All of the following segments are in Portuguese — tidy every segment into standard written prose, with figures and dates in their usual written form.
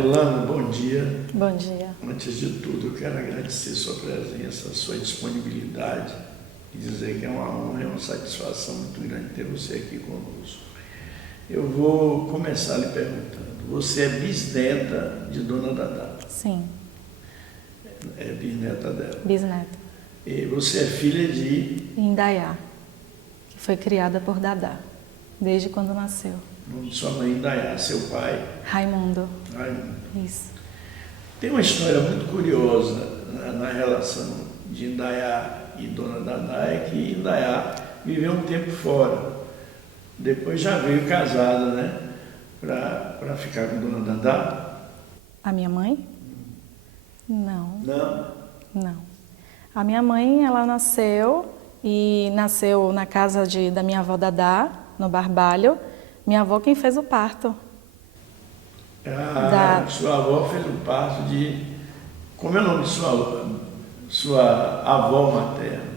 Ilana, bom dia. Bom dia. Antes de tudo, eu quero agradecer sua presença, sua disponibilidade e dizer que é uma honra e uma satisfação muito grande ter você aqui conosco. Eu vou começar lhe perguntando, você é bisneta de Dona Dadá? Sim. É bisneta dela? Bisneta. E você é filha de? Indaiá, que foi criada por Dadá, desde quando nasceu. O nome de sua mãe, Indaiá, seu pai? Raimundo. Raimundo. Isso. Tem uma história muito curiosa na relação de Indaiá e Dona Dadá, é que Indaiá viveu um tempo fora. Depois já veio casada, né? Para ficar com Dona Dadá. A minha mãe? Não. Não? Não. A minha mãe, ela nasceu na casa da minha avó Dadá, no Barbalho. Minha avó quem fez o parto. Sua avó fez o parto de... Como é o nome de sua avó materna?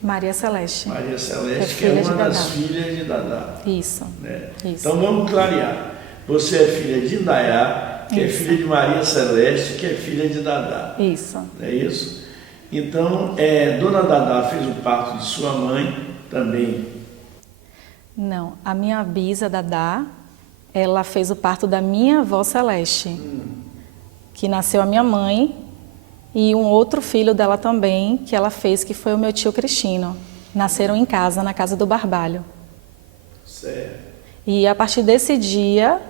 Maria Celeste. Maria Celeste, que é uma das filhas de Dadá. Isso. Né? Isso. Então vamos clarear. Você é filha de Indaiá, que é filha de Maria Celeste, que é filha de Dadá. Isso. É isso? Então, Dona Dadá fez o parto de sua mãe também? Não. A minha bisa Dadá, ela fez o parto da minha avó Celeste, que nasceu a minha mãe, e um outro filho dela também, que ela fez, que foi o meu tio Cristino. Nasceram em casa, na casa do Barbalho. Certo. E a partir desse dia,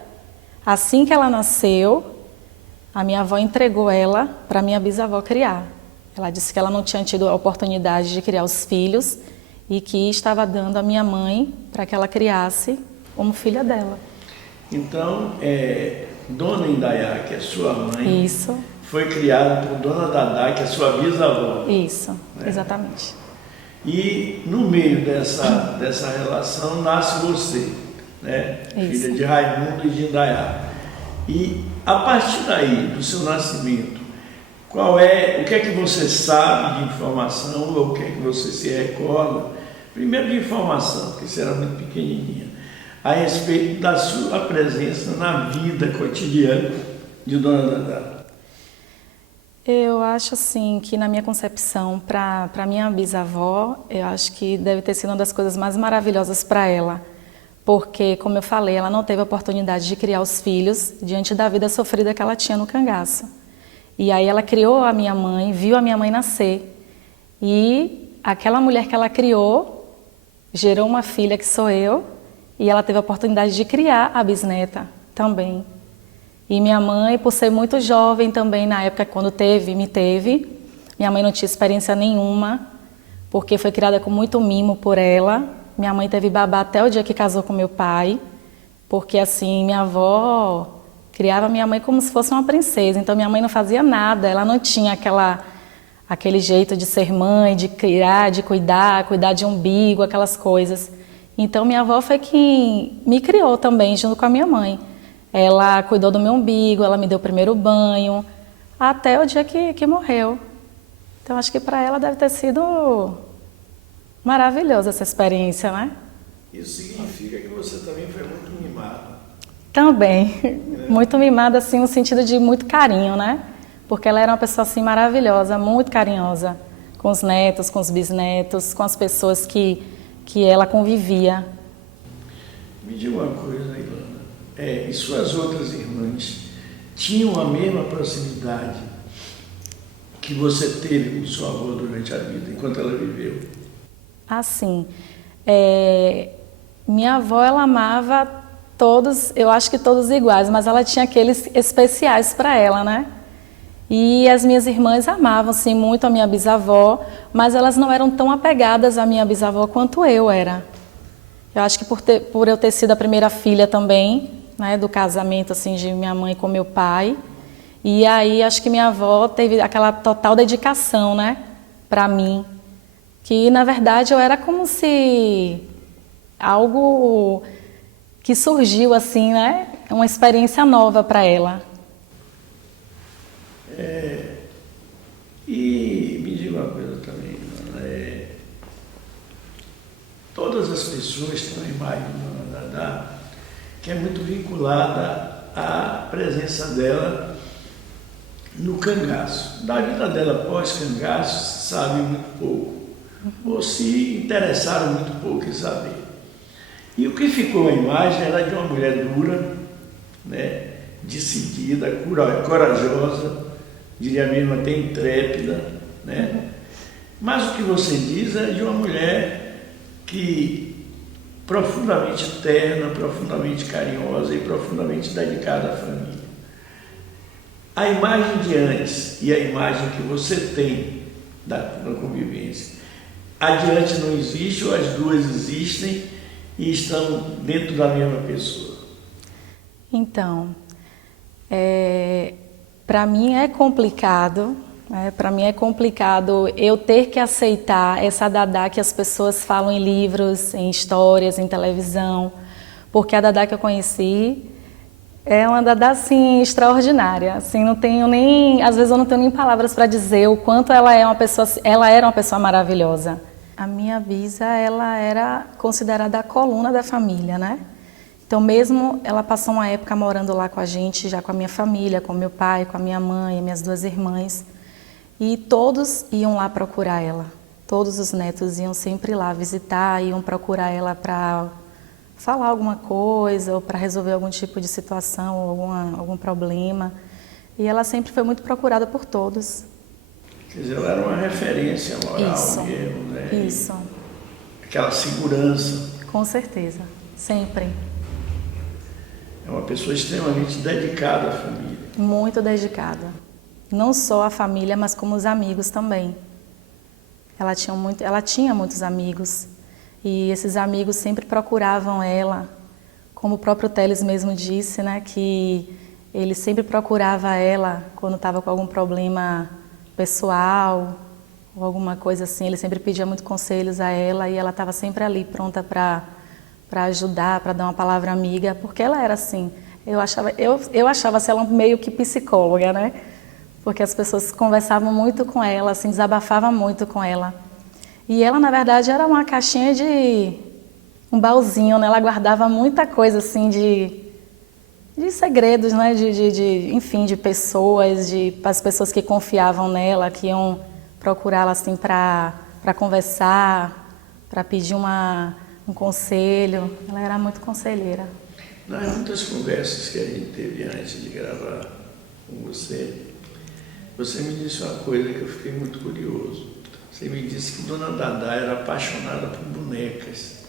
assim que ela nasceu, a minha avó entregou ela para minha bisavó criar. Ela disse que ela não tinha tido a oportunidade de criar os filhos e que estava dando a minha mãe para que ela criasse como filha dela. Então, Dona Indaiá, que é sua mãe, Isso. foi criada por Dona Dadá, que é sua bisavó. Isso, né? Exatamente. E no meio dessa relação nasce você, né? Isso. Filha de Raimundo e de Indaiá. E a partir daí, do seu nascimento, o que é que você sabe de informação, ou o que é que você se recorda, primeiro de informação, porque você era muito pequenininha, a respeito da sua presença na vida cotidiana de Dona Dadá? Eu acho assim que na minha concepção, para minha bisavó, eu acho que deve ter sido uma das coisas mais maravilhosas para ela, porque, como eu falei, ela não teve a oportunidade de criar os filhos diante da vida sofrida que ela tinha no cangaço. E aí ela criou a minha mãe, viu a minha mãe nascer, e aquela mulher que ela criou gerou uma filha que sou eu, e ela teve a oportunidade de criar a bisneta também. E minha mãe, por ser muito jovem também, na época quando me teve, minha mãe não tinha experiência nenhuma, porque foi criada com muito mimo por ela. Minha mãe teve babá até o dia que casou com meu pai, porque assim, minha avó criava minha mãe como se fosse uma princesa, então minha mãe não fazia nada, ela não tinha aquele jeito de ser mãe, de criar, de cuidar de umbigo, aquelas coisas. Então minha avó foi quem me criou também, junto com a minha mãe. Ela cuidou do meu umbigo, ela me deu o primeiro banho, até o dia que morreu. Então acho que para ela deve ter sido maravilhosa essa experiência, né? Isso significa que você também foi muito mimada. Também, muito mimada assim no sentido de muito carinho, né? Porque ela era uma pessoa assim maravilhosa, muito carinhosa, com os netos, com os bisnetos, com as pessoas que ela convivia. Me diga uma coisa, Ilana. E suas outras irmãs tinham a mesma proximidade que você teve com sua avó durante a vida, enquanto ela viveu? Assim, minha avó, ela amava todos, eu acho que todos iguais, mas ela tinha aqueles especiais para ela, né? E as minhas irmãs amavam, sim, muito a minha bisavó, mas elas não eram tão apegadas à minha bisavó quanto eu era. Eu acho que por eu ter sido a primeira filha também, né, do casamento assim, de minha mãe com meu pai, e aí acho que minha avó teve aquela total dedicação, né, para mim, que na verdade eu era como se algo que surgiu assim, né, uma experiência nova para ela. E me diga uma coisa também, todas as pessoas têm uma imagem da Dona Dadá que é muito vinculada a presença dela no cangaço. Da vida dela pós-cangaço, se sabe muito pouco, ou se interessaram muito pouco em saber. E o que ficou a imagem era de uma mulher dura, né, decidida, corajosa, diria mesmo até intrépida, né? Mas o que você diz é de uma mulher que profundamente terna, profundamente carinhosa e profundamente dedicada à família. A imagem de antes e a imagem que você tem da convivência, adiante não existe ou as duas existem e estão dentro da mesma pessoa? Então, para mim é complicado, né? Para mim é complicado eu ter que aceitar essa Dadá que as pessoas falam em livros, em histórias, em televisão, porque a Dadá que eu conheci é uma Dadá assim extraordinária, assim não tenho nem, às vezes eu não tenho nem palavras para dizer o quanto ela era uma pessoa maravilhosa. A minha bisa, ela era considerada a coluna da família, né? Então mesmo ela passou uma época morando lá com a gente, já com a minha família, com meu pai, com a minha mãe, minhas duas irmãs, e todos iam lá procurar ela. Todos os netos iam sempre lá visitar, iam procurar ela para falar alguma coisa ou para resolver algum tipo de situação ou algum problema. E ela sempre foi muito procurada por todos. Quer dizer, ela era uma referência moral Isso, mesmo, né? Isso. Aquela segurança. Com certeza, sempre. É uma pessoa extremamente dedicada à família. Muito dedicada. Não só à família, mas como os amigos também. Ela tinha muitos amigos. E esses amigos sempre procuravam ela, como o próprio Teles mesmo disse, né, que ele sempre procurava ela quando estava com algum problema pessoal ou alguma coisa assim. Ele sempre pedia muito conselhos a ela e ela estava sempre ali pronta para ajudar, para dar uma palavra amiga, porque ela era assim. Eu achava ela meio que psicóloga, né? Porque as pessoas conversavam muito com ela, assim, desabafavam muito com ela. E ela, na verdade, era uma caixinha um baúzinho, né? Ela guardava muita coisa, assim, de segredos, né? Enfim, de pessoas, as pessoas que confiavam nela, que iam procurá-la, assim, para conversar, para pedir um conselho. Ela era muito conselheira. Nas muitas conversas que a gente teve antes de gravar com você, você me disse uma coisa que eu fiquei muito curioso. Você me disse que Dona Dadá era apaixonada por bonecas.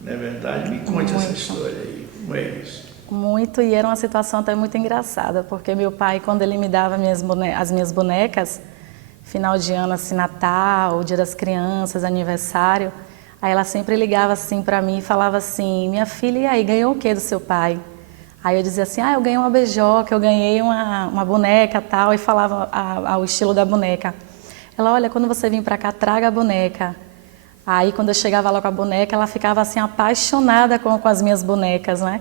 Não é verdade? Me conte essa história aí. Como é isso? Muito, e era uma situação até muito engraçada, porque meu pai, quando ele me dava as minhas bonecas, final de ano, assim, Natal, Dia das Crianças, aniversário, aí ela sempre ligava assim para mim e falava assim: minha filha, e aí, ganhou o que do seu pai? Aí eu dizia assim: eu ganhei uma beijoca, eu ganhei uma boneca tal, e falava ao estilo da boneca. Ela: olha, quando você vir para cá, traga a boneca. Aí quando eu chegava lá com a boneca, ela ficava assim apaixonada com as minhas bonecas, né?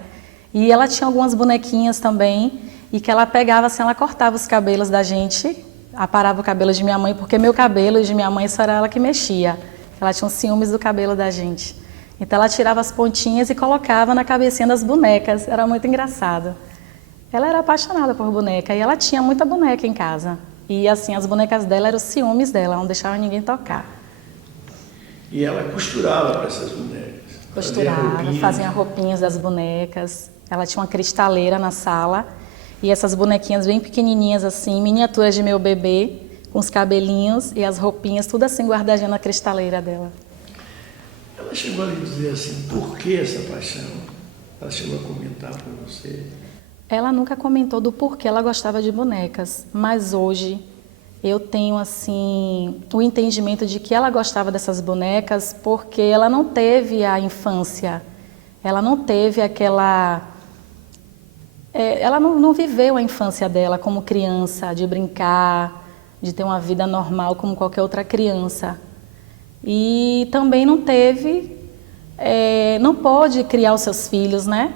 E ela tinha algumas bonequinhas também, e que ela pegava assim, ela cortava os cabelos da gente, aparava o cabelo de minha mãe, porque meu cabelo e de minha mãe só era ela que mexia. Ela tinha uns ciúmes do cabelo da gente. Então ela tirava as pontinhas e colocava na cabecinha das bonecas. Era muito engraçado. Ela era apaixonada por boneca e ela tinha muita boneca em casa. E assim, as bonecas dela eram os ciúmes dela, não deixava ninguém tocar. E ela costurava para essas bonecas? Costurava, fazia roupinhas das bonecas. Ela tinha uma cristaleira na sala e essas bonequinhas bem pequenininhas assim, miniaturas de meu bebê, com os cabelinhos e as roupinhas, tudo assim guardadinho na cristaleira dela. Ela chegou a lhe dizer assim, por que essa paixão? Ela chegou a comentar para você? Ela nunca comentou do porquê ela gostava de bonecas, mas hoje eu tenho assim o entendimento de que ela gostava dessas bonecas porque ela não teve a infância, ela não teve ela não viveu a infância dela como criança, de brincar, de ter uma vida normal como qualquer outra criança. E também não pôde criar os seus filhos, né?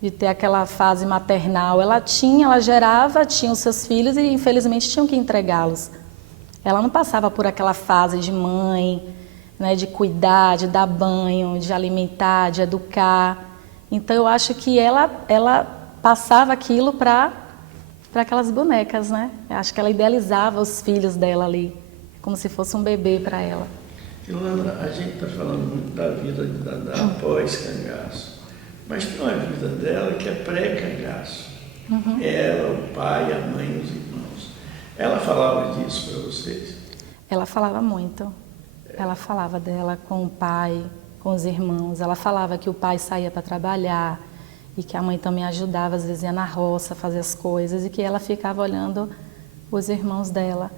De ter aquela fase maternal. Ela gerava, tinha os seus filhos e infelizmente tinham que entregá-los. Ela não passava por aquela fase de mãe, né? De cuidar, de dar banho, de alimentar, de educar. Então eu acho que ela passava aquilo para aquelas bonecas, né? Eu acho que ela idealizava os filhos dela ali, como se fosse um bebê para ela. Ilana, a gente está falando muito da vida de Dadá pós-cangaço, mas tem uma vida dela que é pré-cangaço. Ela, o pai, a mãe e os irmãos. Ela falava disso para vocês? Ela falava muito. Ela falava dela com o pai, com os irmãos. Ela falava que o pai saía para trabalhar e que a mãe também ajudava, às vezes ia na roça fazer as coisas e que ela ficava olhando os irmãos dela.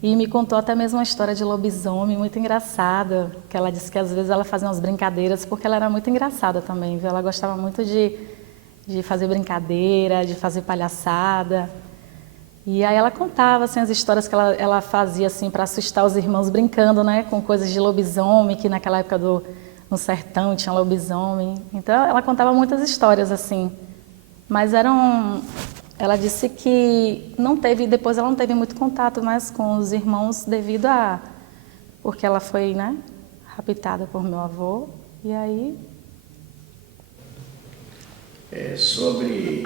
E me contou até mesmo uma história de lobisomem muito engraçada, que ela disse que às vezes ela fazia umas brincadeiras, porque ela era muito engraçada também, viu? Ela gostava muito de fazer brincadeira, de fazer palhaçada. E aí ela contava assim, as histórias que ela fazia assim, para assustar os irmãos, brincando, né, com coisas de lobisomem, que naquela época no sertão tinha lobisomem. Então ela contava muitas histórias assim, mas ela disse que depois ela não teve muito contato mais com os irmãos porque ela foi, né, raptada por meu avô, e aí... Sobre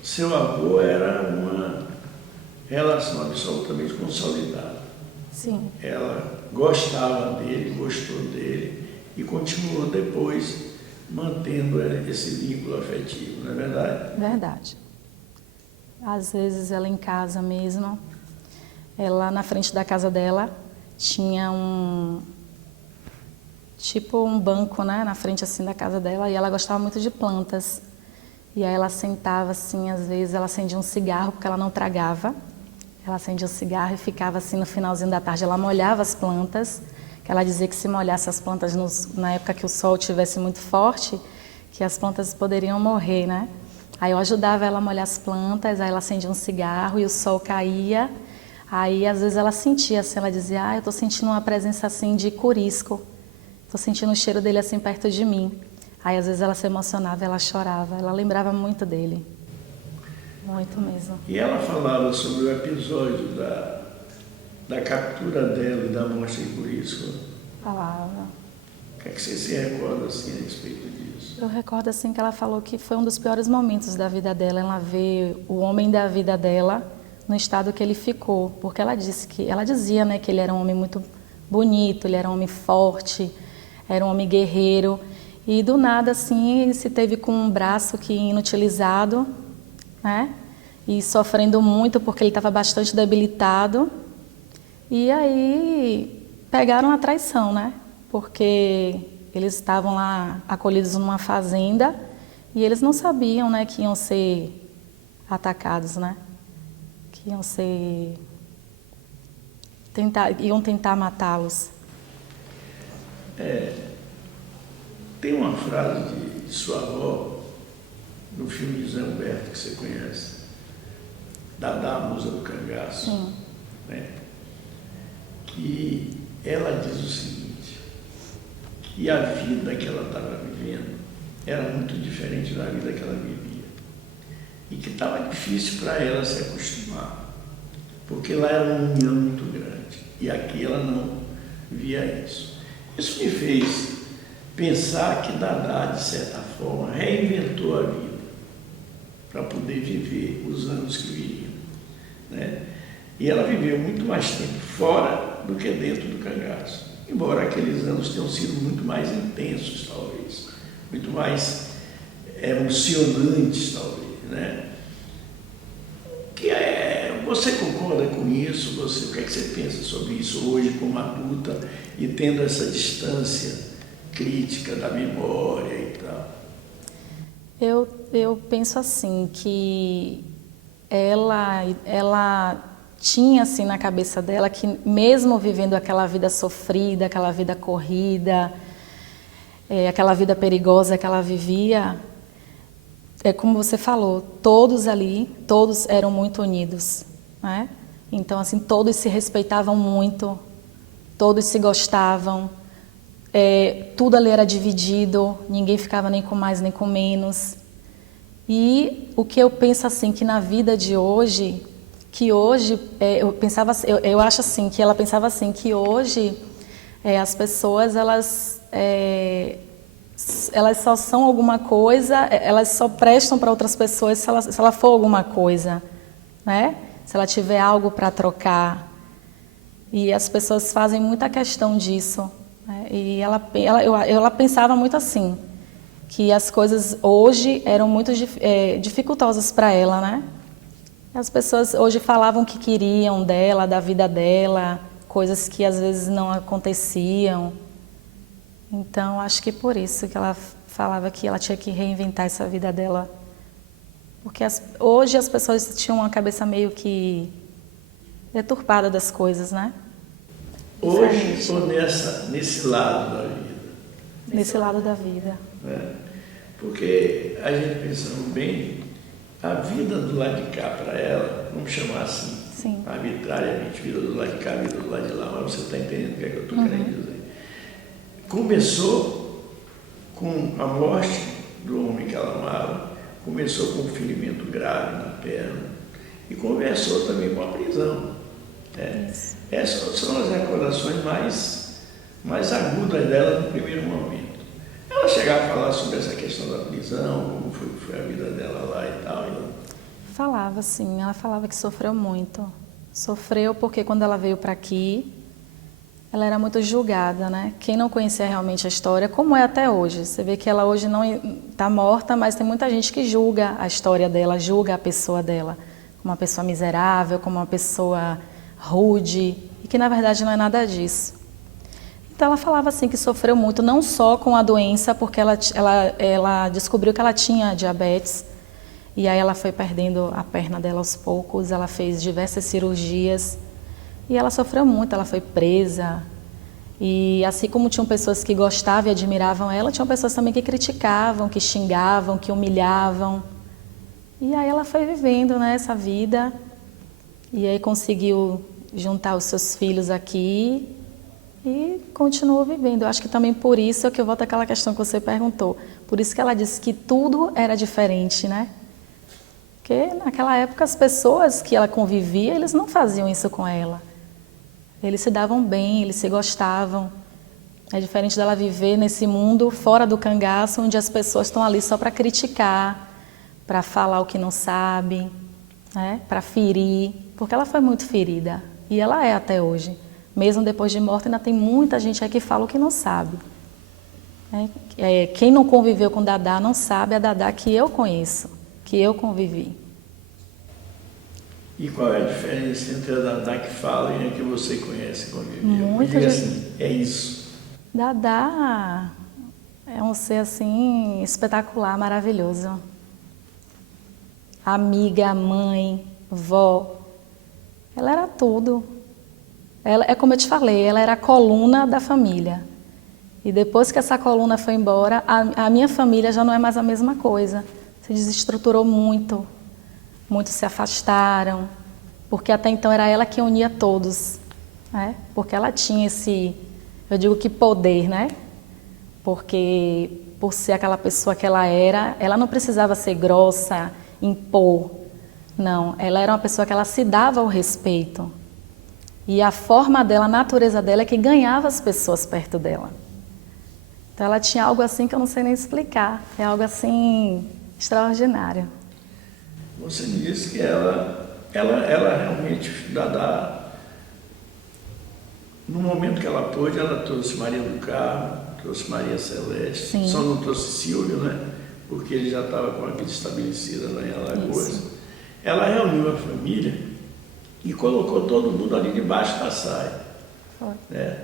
seu avô, era uma relação absolutamente consolidada. Sim. Ela gostava dele, gostou dele e continuou depois mantendo esse vínculo afetivo, não é verdade? Verdade. Às vezes ela em casa mesmo, ela na frente da casa dela tinha tipo um banco, né, na frente assim da casa dela, e ela gostava muito de plantas. E aí ela sentava assim, às vezes ela acendia um cigarro, porque ela não tragava. Ela acendia um cigarro e ficava assim no finalzinho da tarde, ela molhava as plantas, que ela dizia que se molhasse as plantas na época que o sol estivesse muito forte, que as plantas poderiam morrer, né? Aí eu ajudava ela a molhar as plantas, aí ela acendia um cigarro e o sol caía. Aí às vezes ela sentia assim, ela dizia, eu estou sentindo uma presença assim de corisco, estou sentindo o cheiro dele assim perto de mim. Aí às vezes ela se emocionava, ela chorava, ela lembrava muito dele, muito mesmo. E ela falava sobre o episódio da captura dela e da morte em corisco? Falava. O que é que você se recorda assim a respeito disso? Eu recordo assim que ela falou que foi um dos piores momentos da vida dela, ela ver o homem da vida dela no estado que ele ficou, porque ela dizia, né, que ele era um homem muito bonito, ele era um homem forte, era um homem guerreiro, e do nada assim ele se teve com um braço que inutilizado, né, e sofrendo muito porque ele estava bastante debilitado, e aí pegaram a traição, né, porque eles estavam lá acolhidos numa fazenda e eles não sabiam, né, que iam ser atacados, né? Que iam tentar matá-los. Tem uma frase de sua avó, no filme de Zé Humberto, que você conhece, Dadá, a Musa do Cangaço. Sim. Né? Que ela diz o seguinte, que a vida que ela estava vivendo era muito diferente da vida que ela vivia. E que estava difícil para ela se acostumar, porque lá era uma união muito grande, e aqui ela não via isso. Isso me fez pensar que Dadá, de certa forma, reinventou a vida para poder viver os anos que viriam, né? E ela viveu muito mais tempo fora do que dentro do cangaço. Embora aqueles anos tenham sido muito mais intensos, talvez, muito mais emocionantes, talvez, né? Você concorda com isso? O que é que você pensa sobre isso hoje, como adulta, e tendo essa distância crítica da memória e tal? Eu penso assim, que ela tinha assim na cabeça dela que mesmo vivendo aquela vida sofrida, aquela vida corrida, aquela vida perigosa que ela vivia, como você falou, todos eram muito unidos, né? Então assim, todos se respeitavam muito, todos se gostavam, tudo ali era dividido, ninguém ficava nem com mais nem com menos. E o que eu penso assim, que na vida de hoje, eu acho assim, que ela pensava assim, que hoje as pessoas, elas elas só são alguma coisa, elas só prestam para outras pessoas se ela for alguma coisa, né? Se ela tiver algo para trocar. E as pessoas fazem muita questão disso, né? E ela pensava muito assim, que as coisas hoje eram muito dificultosas para ela, né? As pessoas hoje falavam o que queriam dela, da vida dela, coisas que às vezes não aconteciam. Então, acho que por isso que ela falava que ela tinha que reinventar essa vida dela. Porque hoje as pessoas tinham uma cabeça meio que deturpada das coisas, né? Hoje estou nesse lado da vida. Nesse lado da vida. Né? Porque a gente pensando bem, a vida do lado de cá para ela, vamos chamar assim, Sim. arbitrariamente, vida do lado de cá, vida do lado de lá, mas você está entendendo o que é que eu estou querendo dizer. Começou com a morte do homem que ela amava, começou com um ferimento grave na perna e começou também com a prisão. Né? Essas são as recordações mais agudas dela no primeiro momento. Ela chegava a falar sobre essa questão da prisão, como foi a vida dela lá e tal. Falava, sim. Ela falava que sofreu muito. Sofreu porque quando ela veio para aqui, ela era muito julgada, né? Quem não conhecia realmente a história, como é até hoje. Você vê que ela hoje não está morta, mas tem muita gente que julga a história dela, julga a pessoa dela como uma pessoa miserável, como uma pessoa rude, e que na verdade não é nada disso. Então ela falava assim que sofreu muito, não só com a doença, porque ela descobriu que ela tinha diabetes, e aí ela foi perdendo a perna dela aos poucos, ela fez diversas cirurgias, e ela sofreu muito, ela foi presa. E assim como tinham pessoas que gostavam e admiravam ela, tinham pessoas também que criticavam, que xingavam, que humilhavam. E aí ela foi vivendo, né, essa vida, e aí conseguiu juntar os seus filhos aqui e continuou vivendo. Eu acho que também por isso é que eu volto àquela questão que você perguntou. Por isso que ela disse que tudo era diferente, né? Porque naquela época as pessoas que ela convivia, eles não faziam isso com ela. Eles se davam bem, eles se gostavam. É diferente dela viver nesse mundo fora do cangaço, onde as pessoas estão ali só para criticar, para falar o que não sabe, né? Para ferir, porque ela foi muito ferida. E ela é até hoje. Mesmo depois de morta, ainda tem muita gente aí que fala o que não sabe. Quem não conviveu com Dadá não sabe a Dadá que eu conheço, que eu convivi. E qual é a diferença entre a Dadá que fala e a que você conhece e conviveu? Muita gente... gente... assim, é isso. Dadá é um ser assim espetacular, maravilhoso. Amiga, mãe, vó, ela era tudo. Ela, é como eu te falei, ela era a coluna da família. E depois que essa coluna foi embora, a minha família já não é mais a mesma coisa. Se desestruturou muito, muitos se afastaram, porque até então era ela que unia todos, né? Porque ela tinha esse, eu digo que poder, né? Porque por ser aquela pessoa que ela era, ela não precisava ser grossa, impor. Não, ela era uma pessoa que ela se dava o respeito. E a forma dela, a natureza dela é que ganhava as pessoas perto dela. Então ela tinha algo assim que eu não sei nem explicar. É algo assim extraordinário. Você me disse que ela realmente, no momento que ela pôde, ela trouxe Maria do Carmo, trouxe Maria Celeste. Sim. Só não trouxe Silvio, né? Porque ele já estava com a vida estabelecida lá em Alagoas. Isso. Ela reuniu a família e colocou todo mundo ali debaixo da saia. Foi. Né?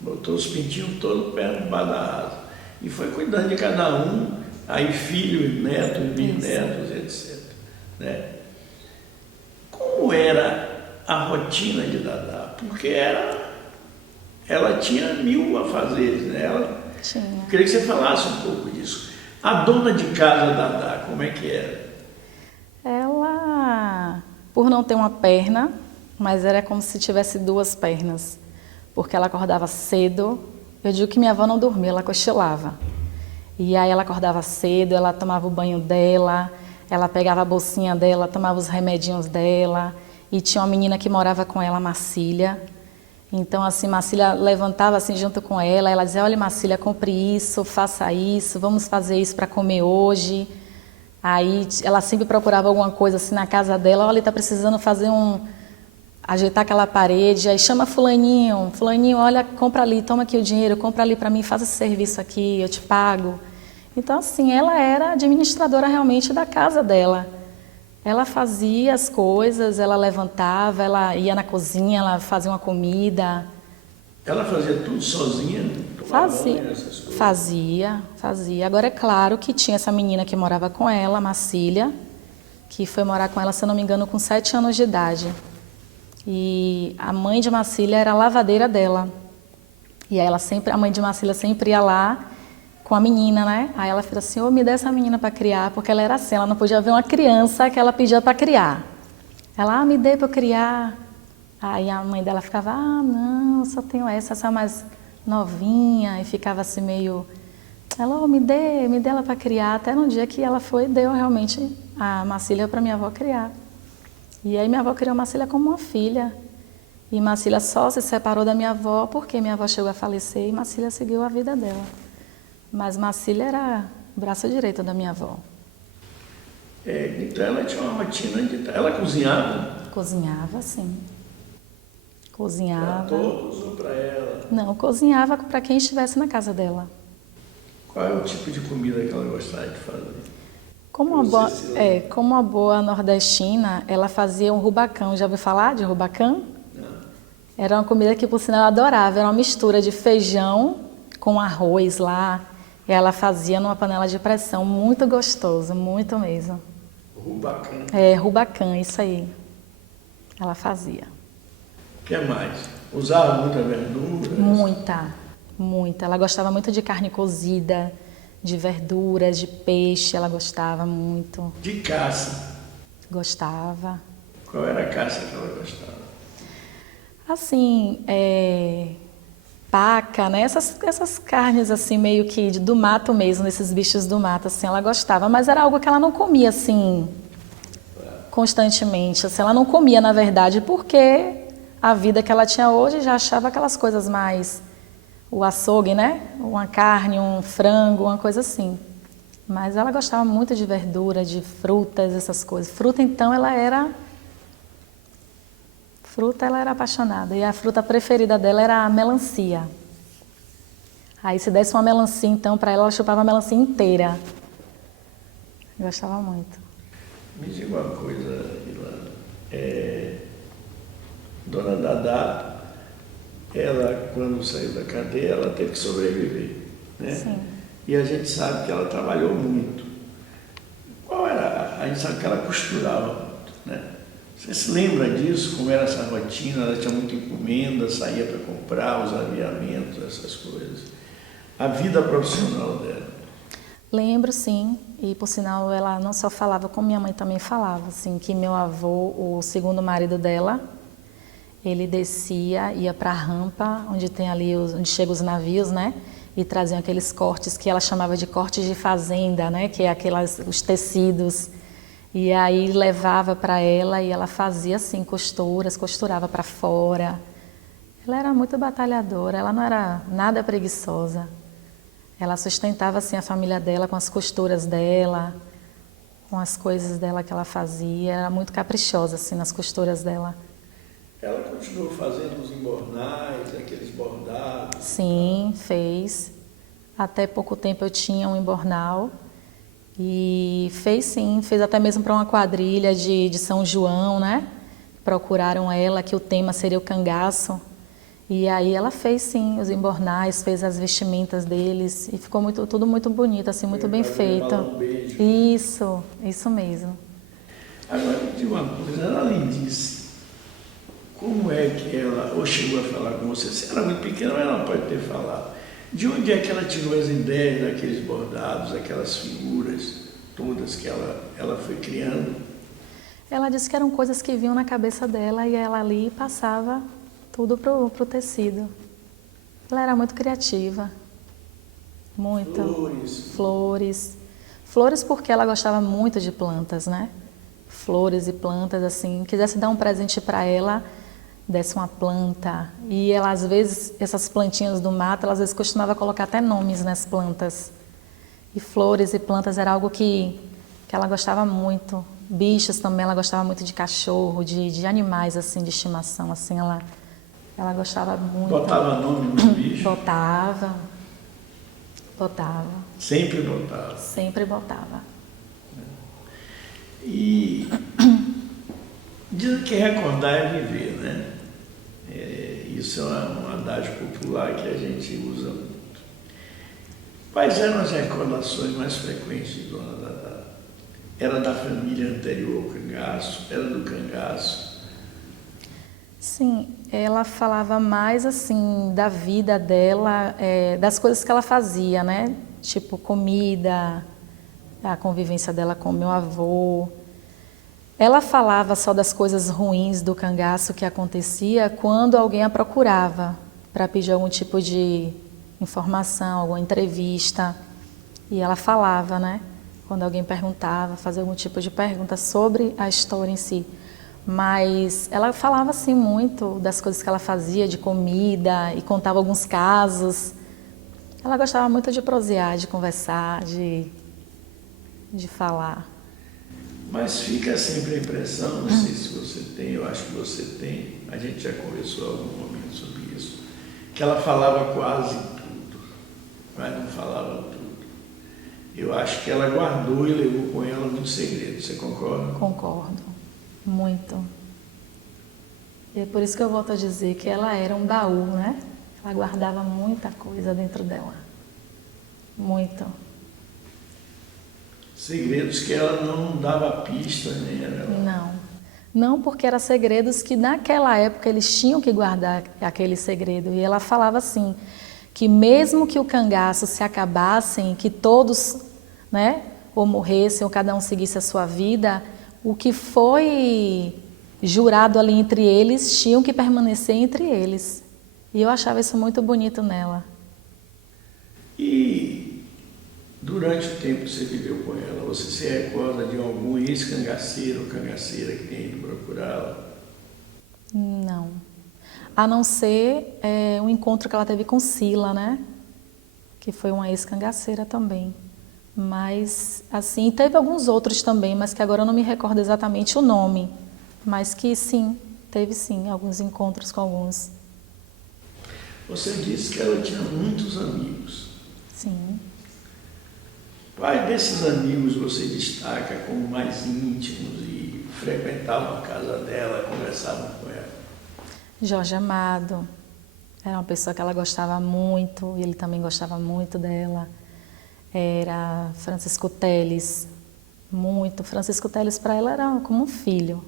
Botou os pintinhos todos perto do da asa. E foi cuidando de cada um, aí filhos, netos, bisnetos, etc. Né? Como era a rotina de Dadá? Porque ela tinha 1000 afazeres, né? Eu queria que você falasse um pouco disso. A dona de casa Dadá, como é que era? Ela, por não ter uma perna, mas era como se tivesse 2 pernas, porque ela acordava cedo. Eu digo que minha avó não dormia, ela cochilava. E aí ela acordava cedo, ela tomava o banho dela, ela pegava a bolsinha dela, tomava os remedinhos dela, e tinha uma menina que morava com ela, Marcília, Então, assim, Marcília levantava assim junto com ela dizia, olha, Marcília, compre isso, faça isso, vamos fazer isso para comer hoje. Aí ela sempre procurava alguma coisa assim na casa dela, olha, está precisando ajeitar aquela parede, aí chama fulaninho, olha, compra ali, toma aqui o dinheiro, compra ali para mim, faz esse serviço aqui, eu te pago. Então, assim, ela era administradora realmente da casa dela. Ela fazia as coisas, ela levantava, ela ia na cozinha, ela fazia uma comida. Ela fazia tudo sozinha? Tomava banho, essas coisas? Fazia. Agora, é claro que tinha essa menina que morava com ela, Marcília, que foi morar com ela, se eu não me engano, com 7 anos de idade. E a mãe de Marcília era a lavadeira dela. E aí a mãe de Marcília sempre ia lá com a menina, né? Aí ela falou assim, me dê essa menina para criar, porque ela era assim, ela não podia ver uma criança que ela pedia para criar. Ela, me dê para eu criar. Aí a mãe dela ficava, não, só tenho essa mais novinha, e ficava assim meio, ela, me dê ela para criar, até no dia que ela foi, deu realmente a Marcília para minha avó criar. E aí minha avó criou Marcília como uma filha. E Marcília só se separou da minha avó porque minha avó chegou a falecer e Marcília seguiu a vida dela. Mas Marcília era o braço direito da minha avó. Então ela tinha uma rotina ela cozinhava? Cozinhava, sim. Cozinhava. Para todos ou para ela? Não, cozinhava para quem estivesse na casa dela. Qual é o tipo de comida que ela gostava de fazer? Como uma boa nordestina, ela fazia um rubacão. Já ouviu falar de rubacão? Não. Era uma comida que, por sinal, eu adorava. Era uma mistura de feijão com arroz lá. E ela fazia numa panela de pressão. Muito gostoso, muito mesmo. Rubacã. Rubacã, isso aí. Ela fazia. O que mais? Usava muita verdura? Muita. Ela gostava muito de carne cozida, de verduras, de peixe, ela gostava muito. De caça? Gostava. Qual era a caça que ela gostava? Assim, paca, né? Essas carnes assim, meio que do mato mesmo, desses bichos do mato, assim, ela gostava. Mas era algo que ela não comia, assim, constantemente. Assim, ela não comia, na verdade, porque a vida que ela tinha hoje já achava aquelas coisas mais... O açougue, né? Uma carne, um frango, uma coisa assim. Mas ela gostava muito de verdura, de frutas, essas coisas. Fruta, então, ela era apaixonada. E a fruta preferida dela era a melancia. Aí, se desse uma melancia, então, para ela chupava a melancia inteira. Gostava muito. Me diga uma coisa, Ilana. Dona Dadá, ela, quando saiu da cadeia, ela teve que sobreviver, né? Sim. E a gente sabe que ela trabalhou muito. Qual era? A gente sabe que ela costurava muito, né? Você se lembra disso? Como era essa rotina? Ela tinha muita encomenda, saía para comprar os aviamentos, essas coisas. A vida profissional dela. Lembro, sim. E, por sinal, ela não só falava, como minha mãe também falava, assim, que meu avô, o segundo marido dela, ele descia, ia para a rampa, onde tem ali, onde chegam os navios, né? E traziam aqueles cortes que ela chamava de cortes de fazenda, né? Que é os tecidos. E aí levava para ela e ela fazia assim, costurava para fora. Ela era muito batalhadora, ela não era nada preguiçosa. Ela sustentava assim a família dela com as costuras dela, com as coisas dela que ela fazia. Era muito caprichosa assim nas costuras dela. Ela continuou fazendo os embornais, aqueles bordados? Sim, fez. Até pouco tempo eu tinha um embornal. E fez até mesmo para uma quadrilha de São João, né? Procuraram ela, que o tema seria o cangaço. E aí ela fez sim os embornais, fez as vestimentas deles e ficou tudo muito bonito, assim, muito bem feito. Um beijo. Isso mesmo. Agora me diga uma coisa, ela além disso, como é que ela, ou chegou a falar com você? Se ela era muito pequena, ela pode ter falado. De onde é que ela tirou as ideias daqueles bordados, aquelas figuras todas que ela foi criando? Ela disse que eram coisas que vinham na cabeça dela e ela ali passava tudo pro tecido. Ela era muito criativa. Muito. Flores porque ela gostava muito de plantas, né? Flores e plantas, assim. Quisesse dar um presente para ela, desse uma planta. E ela, às vezes, essas plantinhas do mato, ela às vezes costumava colocar até nomes nas plantas. E flores e plantas era algo que ela gostava muito. Bichos também, ela gostava muito de cachorro, de animais assim, de estimação, assim, ela gostava muito. Botava nome nos bichos? Botava. Sempre botava. Sempre botava. E dizem que recordar é viver, né? Isso é um adágio popular que a gente usa muito. Quais eram as recordações mais frequentes de Dona Dadá? Era da família anterior ao cangaço? Era do cangaço? Sim, ela falava mais assim da vida dela, das coisas que ela fazia, né? Tipo comida, a convivência dela com meu avô. Ela falava só das coisas ruins do cangaço que acontecia quando alguém a procurava para pedir algum tipo de informação, alguma entrevista. E ela falava, né? Quando alguém perguntava, fazia algum tipo de pergunta sobre a história em si. Mas ela falava assim muito das coisas que ela fazia, de comida, e contava alguns casos. Ela gostava muito de prosear, de conversar, de falar. Mas fica sempre a impressão, não sei se você tem, eu acho que você tem, a gente já conversou em algum momento sobre isso, que ela falava quase tudo, mas não falava tudo. Eu acho que ela guardou e levou com ela muitos segredos, você concorda? Concordo, muito. E é por isso que eu volto a dizer que ela era um baú, né? Ela guardava muita coisa dentro dela, muito. Segredos que ela não dava pista, nem era... Não, porque eram segredos que naquela época eles tinham que guardar aquele segredo. E ela falava assim, que mesmo que o cangaço se acabassem, que todos, né, ou morressem, ou cada um seguisse a sua vida, o que foi jurado ali entre eles, tinham que permanecer entre eles. E eu achava isso muito bonito nela. E durante o tempo que você viveu com ela, você se recorda de algum ex-cangaceiro ou cangaceira que tenha ido procurá-la? Não. A não ser um encontro que ela teve com Sila, né? Que foi uma ex-cangaceira também. Mas, assim, teve alguns outros também, mas que agora eu não me recordo exatamente o nome. Mas que sim, teve sim, alguns encontros com alguns. Você disse que ela tinha muitos amigos. Sim. Quais desses amigos você destaca como mais íntimos e frequentavam a casa dela, conversavam com ela? Jorge Amado, era uma pessoa que ela gostava muito, e ele também gostava muito dela. Era Francisco Teles, muito. Francisco Teles para ela era como um filho.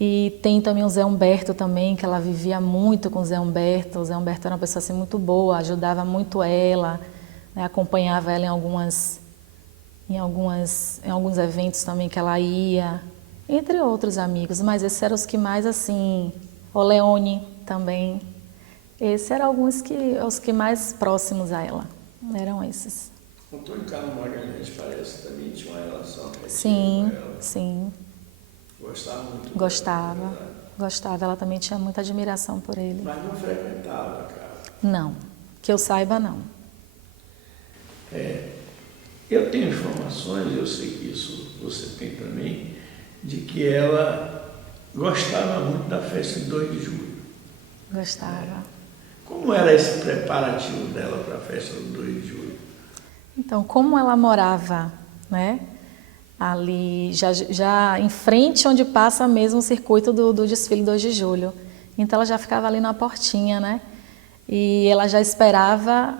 E tem também o Zé Humberto também, que ela vivia muito com o Zé Humberto. O Zé Humberto era uma pessoa assim, muito boa, ajudava muito ela, né, acompanhava ela em alguns eventos também que ela ia, entre outros amigos. Mas esses eram os que mais assim, o Leone também. Esses eram os que mais próximos a ela, eram esses. Antônio Carlos Magalhães parece que também tinha uma relação afetiva Sim, com ela. sim. Gostava muito dela, gostava. Ela também tinha muita admiração por ele. Mas não frequentava a casa? Não, que eu saiba não. Eu tenho informações, eu sei que isso você tem também, de que ela gostava muito da festa de 2 de julho. Gostava. Como era esse preparativo dela para a festa do 2 de julho? Então, como ela morava, né, ali, já em frente onde passa mesmo o circuito do desfile 2 de julho. Então, ela já ficava ali na portinha, né? E ela já esperava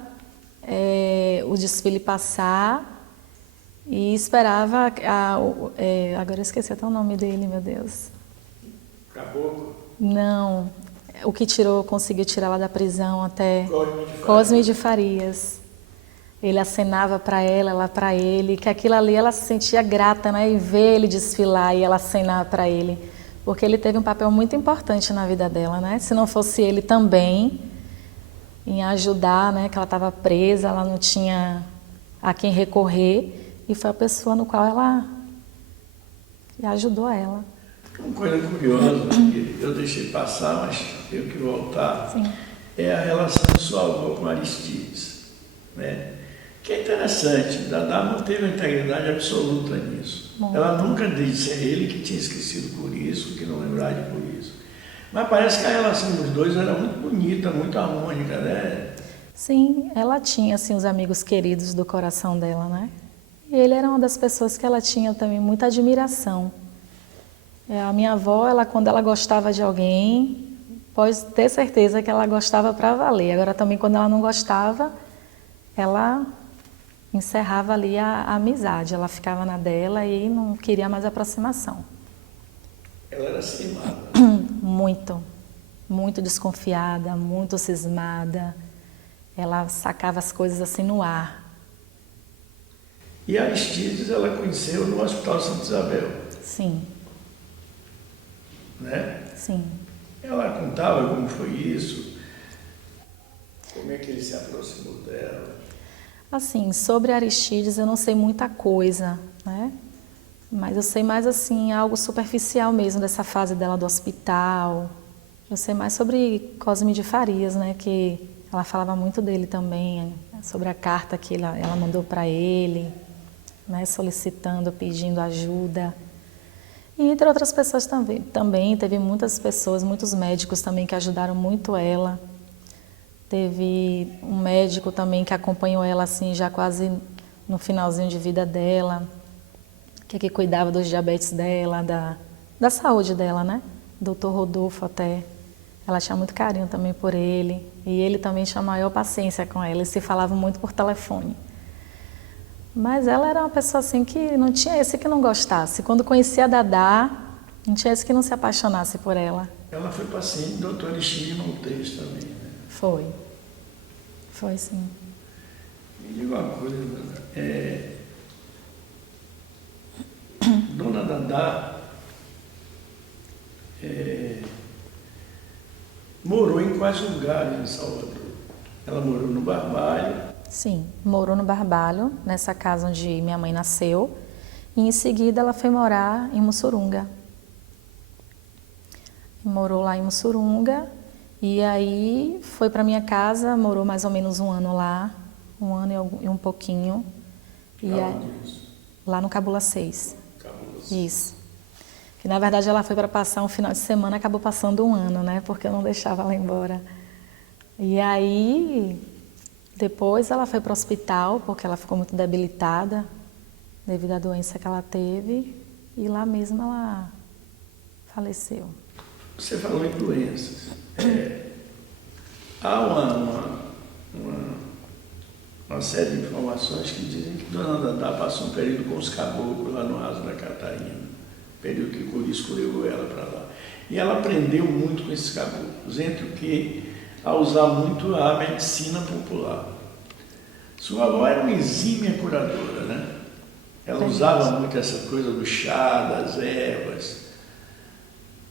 o desfile passar e esperava... agora eu esqueci até o nome dele, meu Deus. Caboclo? Não, o que conseguiu tirar ela da prisão até... Cosme de Farias. Ele acenava para ela para ele, que aquilo ali ela se sentia grata, né? E ver ele desfilar e ela acenar para ele. Porque ele teve um papel muito importante na vida dela, né? Se não fosse ele também, em ajudar, né? Que ela estava presa, ela não tinha a quem recorrer. E foi a pessoa no qual ela ajudou ela. Uma coisa curiosa, que eu deixei passar, mas tenho que voltar, Sim. é a relação de sua avó com Aristides, né? Que é interessante, Dadá não teve uma integridade absoluta nisso. Bom. Ela nunca disse a ele que tinha esquecido por isso, que não lembrava por isso. Mas parece que a relação dos dois era muito bonita, muito harmônica, né? Sim, ela tinha assim os amigos queridos do coração dela, né? E ele era uma das pessoas que ela tinha também muita admiração. A minha avó, quando ela gostava de alguém, pode ter certeza que ela gostava para valer. Agora também quando ela não gostava, ela encerrava ali a amizade. Ela ficava na dela e não queria mais aproximação. Ela era cismada. Muito, muito desconfiada, muito cismada. Ela sacava as coisas assim no ar. E Aristides ela conheceu no Hospital Santa Isabel, Sim, né? sim. Ela contava como foi isso, como é que ele se aproximou dela. Assim, sobre Aristides eu não sei muita coisa, né? Mas eu sei mais assim, algo superficial mesmo dessa fase dela do hospital. Eu sei mais sobre Cosme de Farias, né? Que ela falava muito dele também, sobre a carta que ela mandou para ele, né? Solicitando, pedindo ajuda. E entre outras pessoas também teve muitas pessoas, muitos médicos também que ajudaram muito ela. Teve um médico também que acompanhou ela assim já quase no finalzinho de vida dela, que cuidava dos diabetes dela, da saúde dela, né? Doutor Rodolfo até. Ela tinha muito carinho também por ele. E ele também tinha maior paciência com ela. Eles se falavam muito por telefone. Mas ela era uma pessoa assim que não tinha esse que não gostasse. Quando conhecia a Dadá, não tinha esse que não se apaixonasse por ela. Ela foi paciente do Dr. Alexandre Montes também, né? Foi. Foi sim. Me diga uma coisa, Dona Dadá morou em quais lugares em Salvador? Ela morou no Barbalho. Sim, morou no Barbalho, nessa casa onde minha mãe nasceu. E em seguida ela foi morar em Mussurunga. Morou lá em Mussurunga. E aí foi para minha casa, morou mais ou menos um ano lá. Um ano e um pouquinho. E lá no Cabula 6. Isso. Que na verdade ela foi para passar um final de semana, acabou passando um ano, né? Porque eu não deixava ela embora. E aí, depois ela foi para o hospital, porque ela ficou muito debilitada devido à doença que ela teve. E lá mesmo ela faleceu. Você falou em doenças. Há uma série de informações que dizem que Dona Dadá passou um período com os caboclos lá no Raso da Catarina. Período que o Corisco levou ela para lá. E ela aprendeu muito com esses caboclos, entre o que a usar muito a medicina popular. Sua avó era uma exímia curadora, né? Ela usava muito essa coisa do chá, das ervas.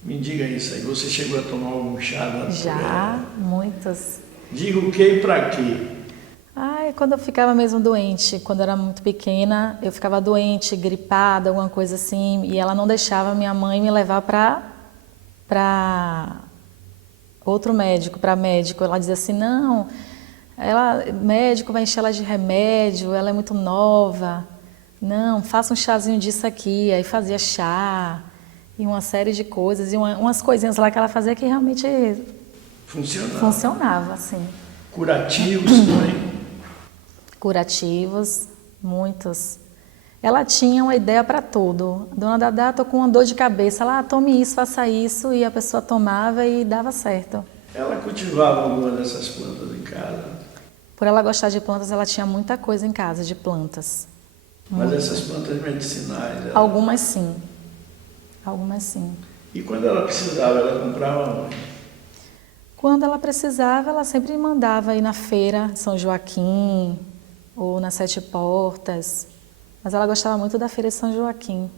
Me diga isso aí, você chegou a tomar algum chá da natureza? Já, muitos. Diga o que e para quê? Quando eu ficava mesmo doente, quando eu era muito pequena, eu ficava doente, gripada, alguma coisa assim, e ela não deixava minha mãe me levar para outro médico, para médico. Ela dizia assim, não, médico vai encher ela de remédio, ela é muito nova, não, faça um chazinho disso aqui. Aí fazia chá e uma série de coisas, e umas coisinhas lá que ela fazia que realmente funcionava, assim. Curativos também? Curativos, muitos. Ela tinha uma ideia para tudo. Dona Dadá, estou com uma dor de cabeça. Ela, tome isso, faça isso, e a pessoa tomava e dava certo. Ela cultivava alguma dessas plantas em casa? Por ela gostar de plantas, ela tinha muita coisa em casa de plantas. Mas essas plantas medicinais? Algumas sim. Algumas sim. E quando ela precisava, ela comprava onde? Quando ela precisava, ela sempre mandava ir na feira São Joaquim ou nas Sete Portas. Mas ela gostava muito da feira de São Joaquim.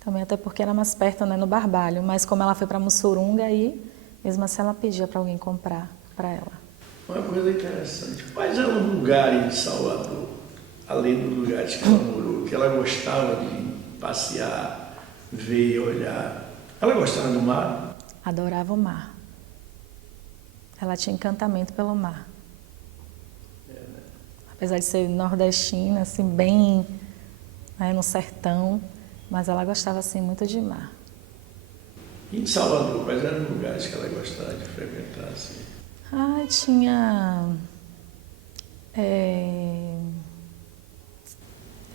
Também até porque era mais perto, né, no Barbalho. Mas como ela foi para Mussurunga, aí, mesmo assim ela pedia para alguém comprar para ela. Uma coisa interessante. Quais eram os lugares de Salvador, além dos lugares que ela morou, que ela gostava de passear, ver e olhar? Ela gostava do mar? Adorava o mar. Ela tinha encantamento pelo mar. Apesar de ser nordestina, assim, bem, né, no sertão, mas ela gostava assim muito de mar. E em Salvador, quais eram os lugares que ela gostava de frequentar? Assim? Tinha...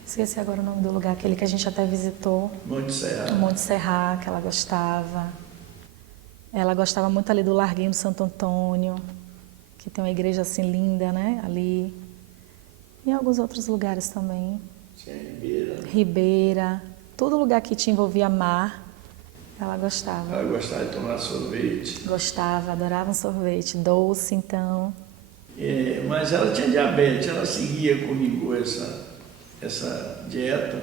Esqueci agora o nome do lugar, aquele que a gente até visitou. Monte Serra. Monte Serra, que ela gostava. Ela gostava muito ali do Larguinho do Santo Antônio, que tem uma igreja assim linda, né? Ali. E alguns outros lugares também. Tinha Ribeira. Ribeira. Todo lugar que te envolvia mar, ela gostava. Ela gostava de tomar sorvete. Gostava, adorava um sorvete. Doce, então. Mas ela tinha diabetes, ela seguia com rigor essa dieta.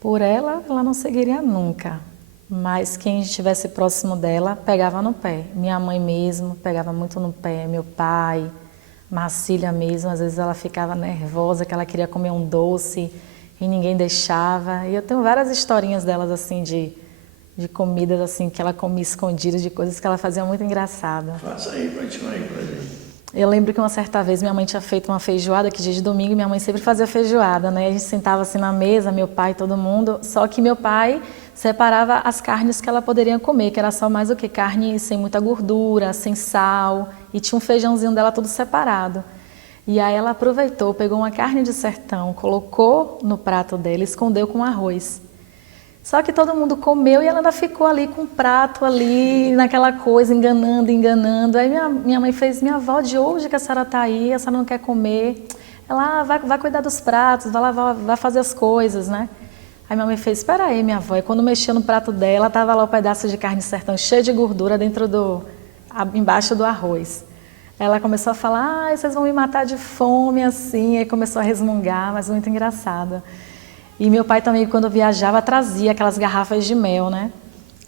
Por ela não seguiria nunca. Mas quem estivesse próximo dela pegava no pé. Minha mãe mesmo pegava muito no pé, meu pai, Marcília mesmo. Às vezes ela ficava nervosa, que ela queria comer um doce e ninguém deixava. E eu tenho várias historinhas delas assim de comidas assim que ela comia escondidas, de coisas que ela fazia muito engraçada. Faça aí, continua aí pra gente. Eu lembro que uma certa vez minha mãe tinha feito uma feijoada, que dia de domingo minha mãe sempre fazia feijoada, né? A gente sentava assim na mesa, meu pai, todo mundo, só que meu pai separava as carnes que ela poderia comer, que era só mais o que? Carne sem muita gordura, sem sal, e tinha um feijãozinho dela tudo separado. E aí ela aproveitou, pegou uma carne de sertão, colocou no prato dela e escondeu com arroz. Só que todo mundo comeu e ela ainda ficou ali com o prato ali, naquela coisa, enganando. Aí minha mãe fez, minha avó, de hoje que a senhora está aí, a senhora não quer comer. Ela, vai cuidar dos pratos, vai fazer as coisas, né? Aí minha mãe fez, espera aí, minha avó. E quando mexeu no prato dela, estava lá o pedaço de carne de sertão cheio de gordura embaixo do arroz. Ela começou a falar, vocês vão me matar de fome, assim. Aí começou a resmungar, mas muito engraçada. E meu pai também, quando viajava, trazia aquelas garrafas de mel, né?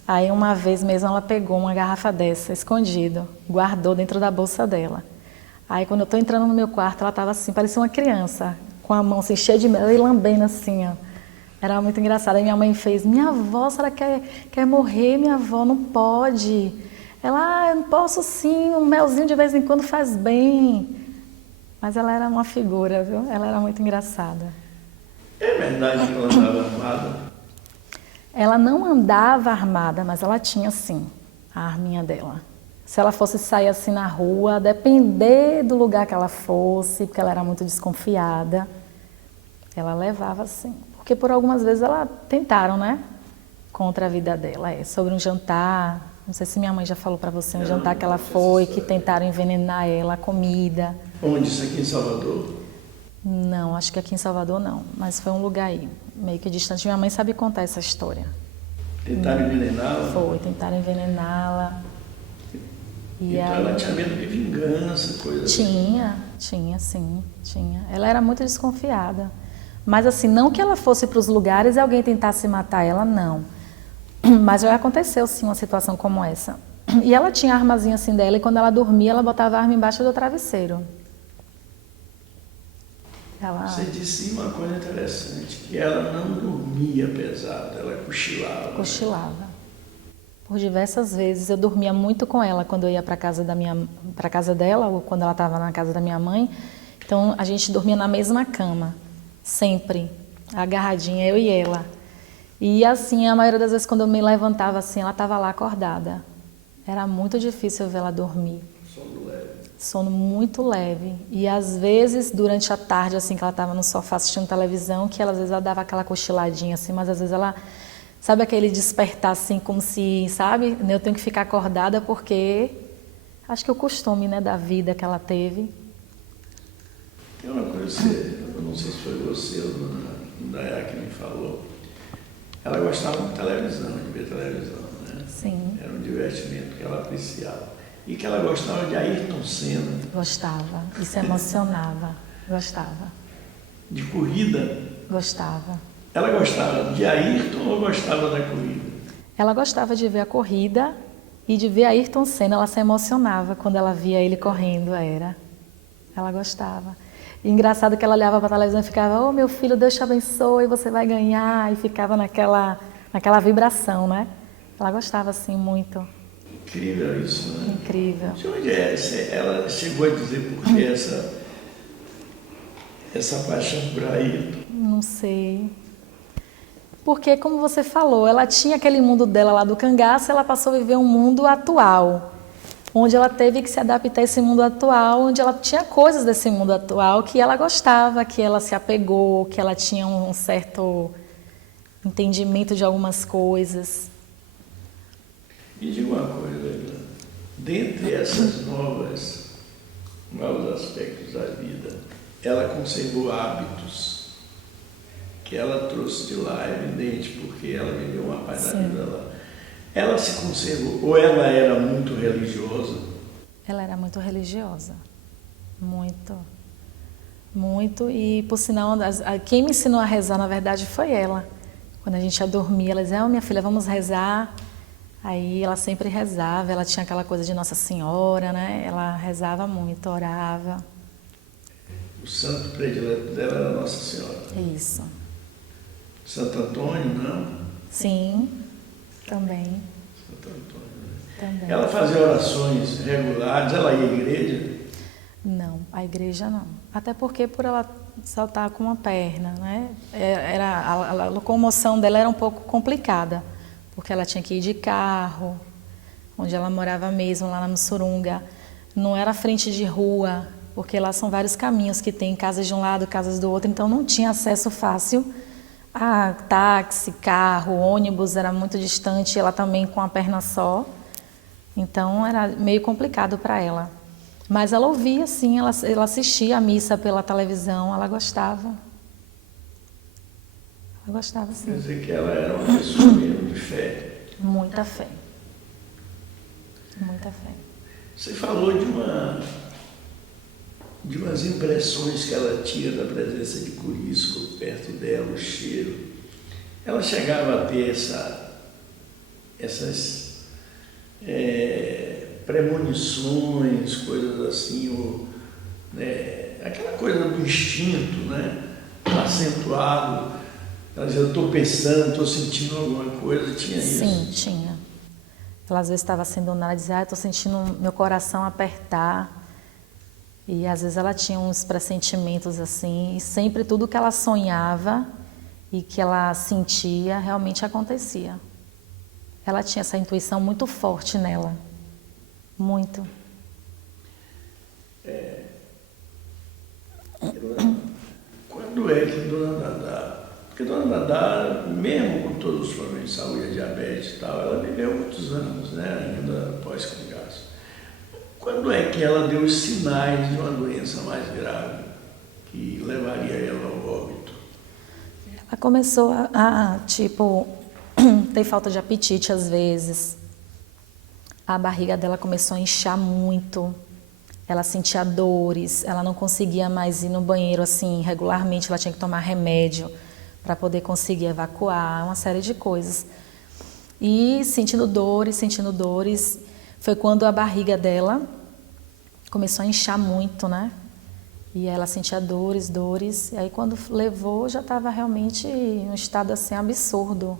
Aí uma vez mesmo ela pegou uma garrafa dessa, escondido, guardou dentro da bolsa dela. Aí quando eu tô entrando no meu quarto, ela tava assim, parecia uma criança, com a mão assim, cheia de mel e lambendo assim, ó. Era muito engraçado. Aí minha mãe fez, minha avó, a senhora quer morrer? Minha avó, não pode. Ela, eu não posso sim, um melzinho de vez em quando faz bem. Mas ela era uma figura, viu? Ela era muito engraçada. É verdade que ela andava armada? Ela não andava armada, mas ela tinha sim a arminha dela. Se ela fosse sair assim na rua, depender do lugar que ela fosse, porque ela era muito desconfiada, ela levava sim. Porque por algumas vezes ela tentaram, né? Contra a vida dela. Sobre um jantar, não sei se minha mãe já falou para você, um jantar que ela foi, que tentaram envenenar ela, a comida. Onde? Isso aqui em Salvador? Não, acho que aqui em Salvador não, mas foi um lugar aí, meio que distante. Minha mãe sabe contar essa história. Tentaram envenená-la? Foi, tentaram envenená-la. Então ela tinha medo de vingança, coisa assim? Tinha, sim, tinha. Ela era muito desconfiada. Mas assim, não que ela fosse para os lugares e alguém tentasse matar ela, não. Mas já aconteceu sim uma situação como essa. E ela tinha a armazinha assim dela e quando ela dormia, ela botava a arma embaixo do travesseiro. Você disse uma coisa interessante, que ela não dormia pesado, ela cochilava. Cochilava. Né? Por diversas vezes eu dormia muito com ela quando eu ia para casa dela ou quando ela estava na casa da minha mãe. Então a gente dormia na mesma cama, sempre, agarradinha, eu e ela. E assim, a maioria das vezes quando eu me levantava assim, ela estava lá acordada. Era muito difícil eu ver ela dormir. Sono muito leve. E às vezes, durante a tarde, assim, que ela estava no sofá assistindo televisão, que ela, às vezes ela dava aquela cochiladinha, assim, mas às vezes ela, sabe aquele despertar, assim, como se, sabe, eu tenho que ficar acordada porque acho que o costume, né, da vida que ela teve. Tem uma coisa, eu não sei se foi você ou a Dayá que me falou, ela gostava de televisão, de ver televisão, né? Sim. Era um divertimento que ela apreciava. E que ela gostava de Ayrton Senna. Gostava, isso emocionava, gostava. De corrida? Gostava. Ela gostava de Ayrton ou gostava da corrida? Ela gostava de ver a corrida e de ver Ayrton Senna, ela se emocionava quando ela via ele correndo, Ela gostava. E engraçado que ela olhava para a televisão e ficava, oh meu filho, Deus te abençoe, você vai ganhar, e ficava naquela vibração, né? Ela gostava, assim, muito. Incrível isso, né? Incrível. De onde é? Ela chegou a dizer por que essa paixão por Ayrton? Não sei. Porque, como você falou, ela tinha aquele mundo dela lá do cangaço, ela passou a viver um mundo atual, onde ela teve que se adaptar a esse mundo atual, onde ela tinha coisas desse mundo atual que ela gostava, que ela se apegou, que ela tinha um certo entendimento de algumas coisas. Me diga uma coisa, Leila. Dentre esses novos aspectos da vida, ela conservou hábitos que ela trouxe de lá, é evidente, porque ela viveu uma parte da vida lá. Ela se conservou, ou ela era muito religiosa? Ela era muito religiosa, muito, muito, e por sinal, quem me ensinou a rezar, na verdade, foi ela. Quando a gente ia dormir, ela dizia, minha filha, vamos rezar. Aí ela sempre rezava, ela tinha aquela coisa de Nossa Senhora, né? Ela rezava muito, orava. O santo predileto dela era Nossa Senhora. Isso. Santo Antônio, não? Sim, também. Santo Antônio, né? Também. Ela fazia orações regulares, ela ia à igreja? Não, a igreja não. Até porque por ela saltar com uma perna, né? A locomoção dela era um pouco complicada, porque ela tinha que ir de carro, onde ela morava mesmo, lá na Mussurunga. Não era frente de rua, porque lá são vários caminhos que tem, casas de um lado, casas do outro, então não tinha acesso fácil a táxi, carro, ônibus, era muito distante, ela também com a perna só, então era meio complicado para ela. Mas ela ouvia, sim, ela assistia a missa pela televisão, ela gostava. Ela gostava, sim. Quer dizer que ela era uma pessoa mesmo de fé. Muita fé. Muita fé. Você falou de umas impressões que ela tinha da presença de Corisco perto dela, o cheiro. Ela chegava a ter essas premonições, coisas assim, né, aquela coisa do instinto, né, acentuado. Ela dizia, eu estou pensando, estou sentindo alguma coisa, tinha isso? Sim, tinha. Ela às vezes estava sendo nada, dizia, estou sentindo meu coração apertar. E às vezes ela tinha uns pressentimentos assim, e sempre tudo que ela sonhava e que ela sentia realmente acontecia. Ela tinha essa intuição muito forte nela, muito. Quando é que Dona Dadá, porque Dona Dadá, mesmo com todos os problemas de saúde, a diabetes e tal, ela viveu muitos anos, né, ainda pós-cangaço. Quando é que ela deu os sinais de uma doença mais grave que levaria ela ao óbito? Ela começou tipo, ter falta de apetite às vezes. A barriga dela começou a inchar muito. Ela sentia dores, ela não conseguia mais ir no banheiro assim regularmente, ela tinha que tomar remédio para poder conseguir evacuar, uma série de coisas. E sentindo dores, foi quando a barriga dela começou a inchar muito, né? E ela sentia dores, e aí quando levou já estava realmente em um estado assim absurdo.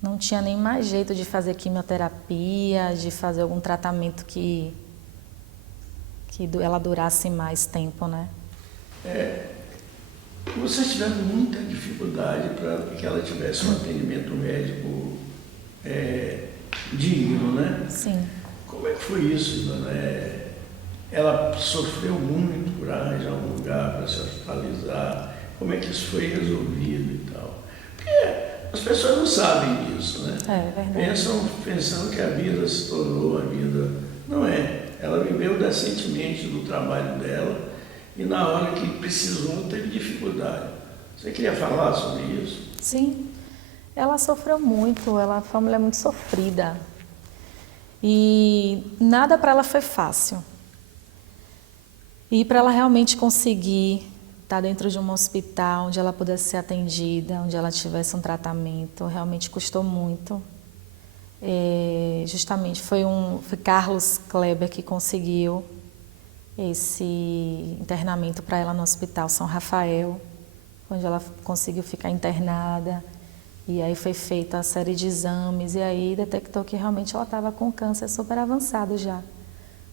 Não tinha nem mais jeito de fazer quimioterapia, de fazer algum tratamento que ela durasse mais tempo, né? Vocês tiveram muita dificuldade para que ela tivesse um atendimento médico digno, né? Sim. Como é que foi isso, dona? Ela sofreu muito por arranjar um lugar para se hospitalizar. Como é que isso foi resolvido e tal? Porque as pessoas não sabem disso, né? É verdade. Pensando que a vida se tornou a vida. Não é. Ela viveu decentemente do trabalho dela e na hora que precisou teve dificuldade. Você queria falar sobre isso? Sim. Ela sofreu muito, ela foi uma mulher muito sofrida. E nada para ela foi fácil. E para ela realmente conseguir estar dentro de um hospital onde ela pudesse ser atendida, onde ela tivesse um tratamento, realmente custou muito. Justamente foi Carlos Kleber que conseguiu esse internamento para ela no Hospital São Rafael, onde ela conseguiu ficar internada. E aí foi feita a série de exames e aí detectou que realmente ela estava com câncer super avançado já.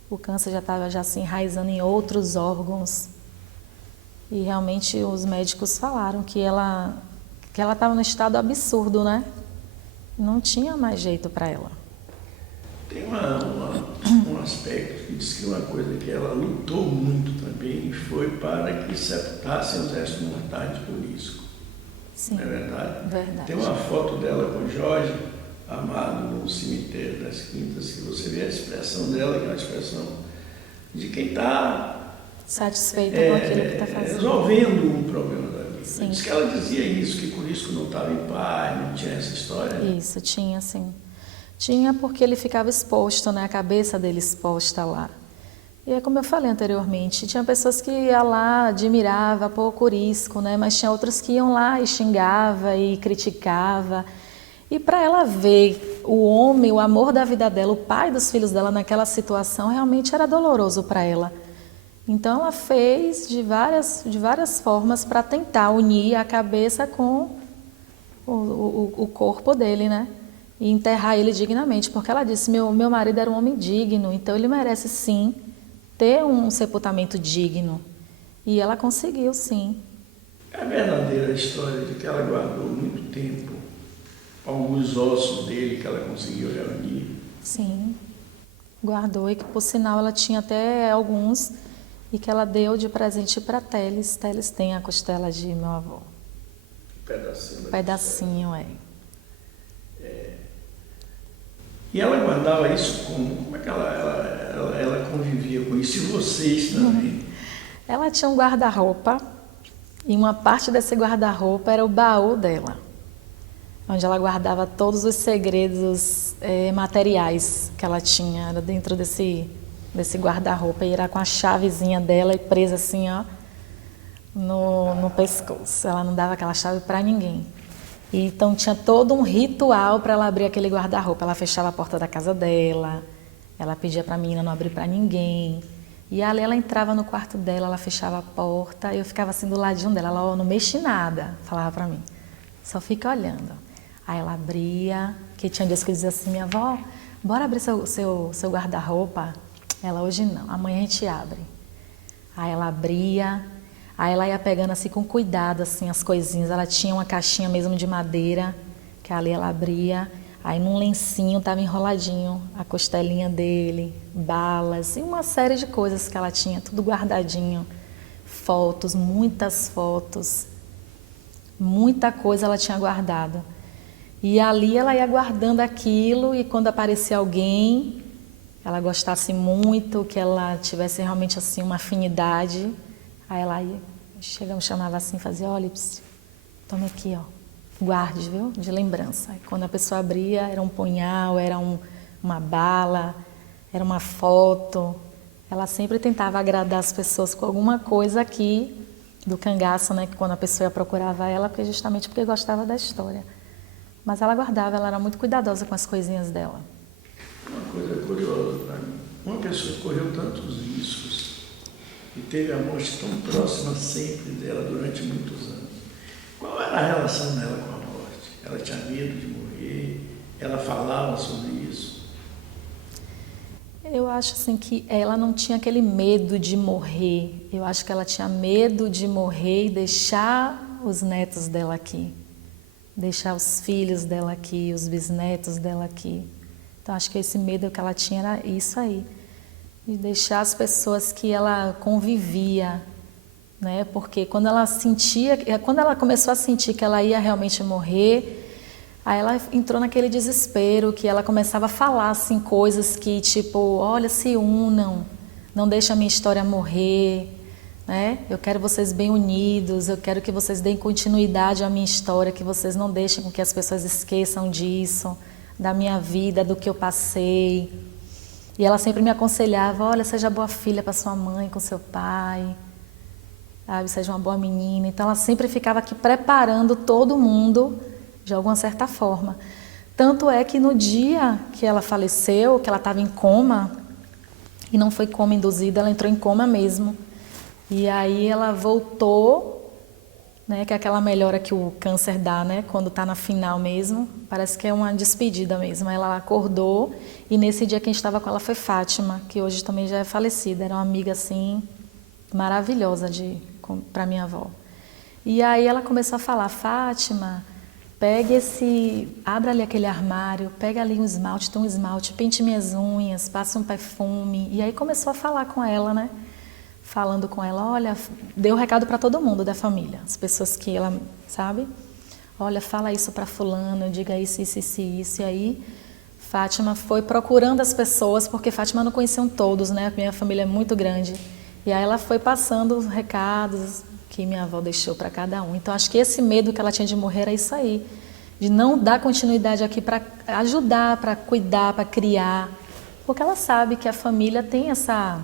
O câncer já estava já se enraizando em outros órgãos. E realmente os médicos falaram que ela estava num estado absurdo, né? Não tinha mais jeito para ela. Tem um aspecto que diz que uma coisa que ela lutou muito também foi para que sepultassem os restos mortais por risco. Sim, não é verdade? Verdade. Tem uma foto dela com Jorge Amado no cemitério das Quintas, que você vê a expressão dela, que é uma expressão de quem está satisfeita com aquilo que está fazendo. Resolvendo o problema da vida. Sim. Diz que ela dizia isso, que por isso que não estava em paz, não tinha essa história. Isso, tinha sim. Tinha porque ele ficava exposto, né? A cabeça dele exposta lá. E é como eu falei anteriormente, tinha pessoas que iam lá, admirava, pô, Corisco, né? Mas tinha outras que iam lá e xingava e criticava. E para ela ver o homem, o amor da vida dela, o pai dos filhos dela naquela situação, realmente era doloroso para ela. Então ela fez de várias formas para tentar unir a cabeça com o corpo dele, né? E enterrar ele dignamente, porque ela disse, meu marido era um homem digno, então ele merece sim ter um sepultamento digno. E ela conseguiu, sim. É a verdadeira história de que ela guardou muito tempo alguns ossos dele que ela conseguiu reunir. Sim, guardou e que por sinal ela tinha até alguns e que ela deu de presente para Teles. Teles tem a costela de meu avô. Um Pedacinho, é. E ela guardava isso como? Como é que ela convivia com isso? E vocês também? Ela tinha um guarda-roupa e uma parte desse guarda-roupa era o baú dela, onde ela guardava todos os segredos materiais que ela tinha. Era dentro desse guarda-roupa e era com a chavezinha dela e presa assim, ó, no pescoço. Ela não dava aquela chave para ninguém. E, então tinha todo um ritual para ela abrir aquele guarda-roupa. Ela fechava a porta da casa dela, ela pedia para a menina não abrir para ninguém. E ali ela entrava no quarto dela, ela fechava a porta e eu ficava assim do ladinho dela. Ela, não mexe nada, falava para mim, só fica olhando. Aí ela abria, que tinha dias que eu dizia assim, minha avó, bora abrir seu guarda-roupa? Ela, hoje não, amanhã a gente abre. Aí ela abria, aí ela ia pegando assim com cuidado assim as coisinhas. Ela tinha uma caixinha mesmo de madeira, que ali ela abria, aí num lencinho estava enroladinho a costelinha dele, balas e uma série de coisas que ela tinha, tudo guardadinho. Fotos, muitas fotos, muita coisa ela tinha guardado. E ali ela ia guardando aquilo e quando aparecia alguém, ela gostasse muito, que ela tivesse realmente assim uma afinidade, aí ela ia, chamava assim, fazia, olha, toma aqui, ó, guarde, viu, de lembrança. Aí, quando a pessoa abria, era um punhal, era uma bala, era uma foto. Ela sempre tentava agradar as pessoas com alguma coisa aqui do cangaço, né, que quando a pessoa procurava ela, justamente porque gostava da história. Mas ela guardava, ela era muito cuidadosa com as coisinhas dela. Uma coisa curiosa para mim, uma pessoa que correu tantos riscos e teve a morte tão próxima sempre dela durante muitos anos. Qual era a relação dela com a morte? Ela tinha medo de morrer? Ela falava sobre isso? Eu acho assim que ela não tinha aquele medo de morrer. Eu acho que ela tinha medo de morrer e deixar os netos dela aqui. Deixar os filhos dela aqui, os bisnetos dela aqui. Então, acho que esse medo que ela tinha era isso aí, de deixar as pessoas que ela convivia, né? Porque quando ela começou a sentir que ela ia realmente morrer, aí ela entrou naquele desespero, que ela começava a falar assim coisas que tipo, olha, se unam, não deixa a minha história morrer, né? Eu quero vocês bem unidos, eu quero que vocês deem continuidade à minha história, que vocês não deixem com que as pessoas esqueçam disso, da minha vida, do que eu passei. E ela sempre me aconselhava, olha, seja boa filha para sua mãe, com seu pai, sabe? Seja uma boa menina. Então ela sempre ficava aqui preparando todo mundo de alguma certa forma. Tanto é que no dia que ela faleceu, que ela estava em coma, e não foi coma induzida, ela entrou em coma mesmo. E aí ela voltou né? Que é aquela melhora que o câncer dá, né? Quando está na final mesmo, parece que é uma despedida mesmo. Ela acordou e nesse dia quem estava com ela foi Fátima, que hoje também já é falecida, era uma amiga assim maravilhosa para minha avó. E aí ela começou a falar: Fátima, abre ali aquele armário, pega ali um esmalte, tem um esmalte, pinte minhas unhas, passe um perfume. E aí começou a falar com ela, né? Falando com ela, olha, deu recado para todo mundo da família, as pessoas que ela, sabe? Olha, fala isso para fulano, diga isso, isso, isso, isso. E aí Fátima foi procurando as pessoas, porque Fátima não conheciam todos, né? A minha família é muito grande. E aí ela foi passando os recados que minha avó deixou para cada um. Então acho que esse medo que ela tinha de morrer era isso aí, de não dar continuidade aqui para ajudar, para cuidar, para criar, porque ela sabe que a família tem essa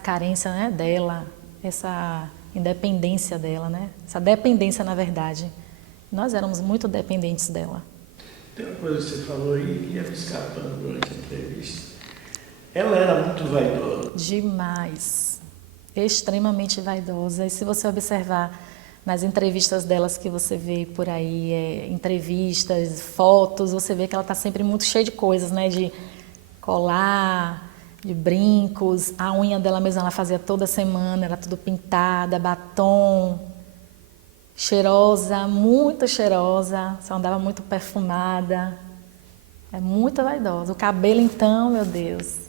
carência, né, dela, essa independência dela, né? Essa dependência, na verdade. Nós éramos muito dependentes dela. Tem uma coisa que você falou aí que ia me escapando durante a entrevista. Ela era muito vaidosa. Demais. Extremamente vaidosa. E se você observar nas entrevistas delas que você vê por aí, entrevistas, fotos, você vê que ela está sempre muito cheia de coisas, né? De colar, de brincos, a unha dela mesma ela fazia toda semana, era tudo pintada, batom, cheirosa, muito cheirosa, só andava muito perfumada, é muito vaidosa. O cabelo então, meu Deus,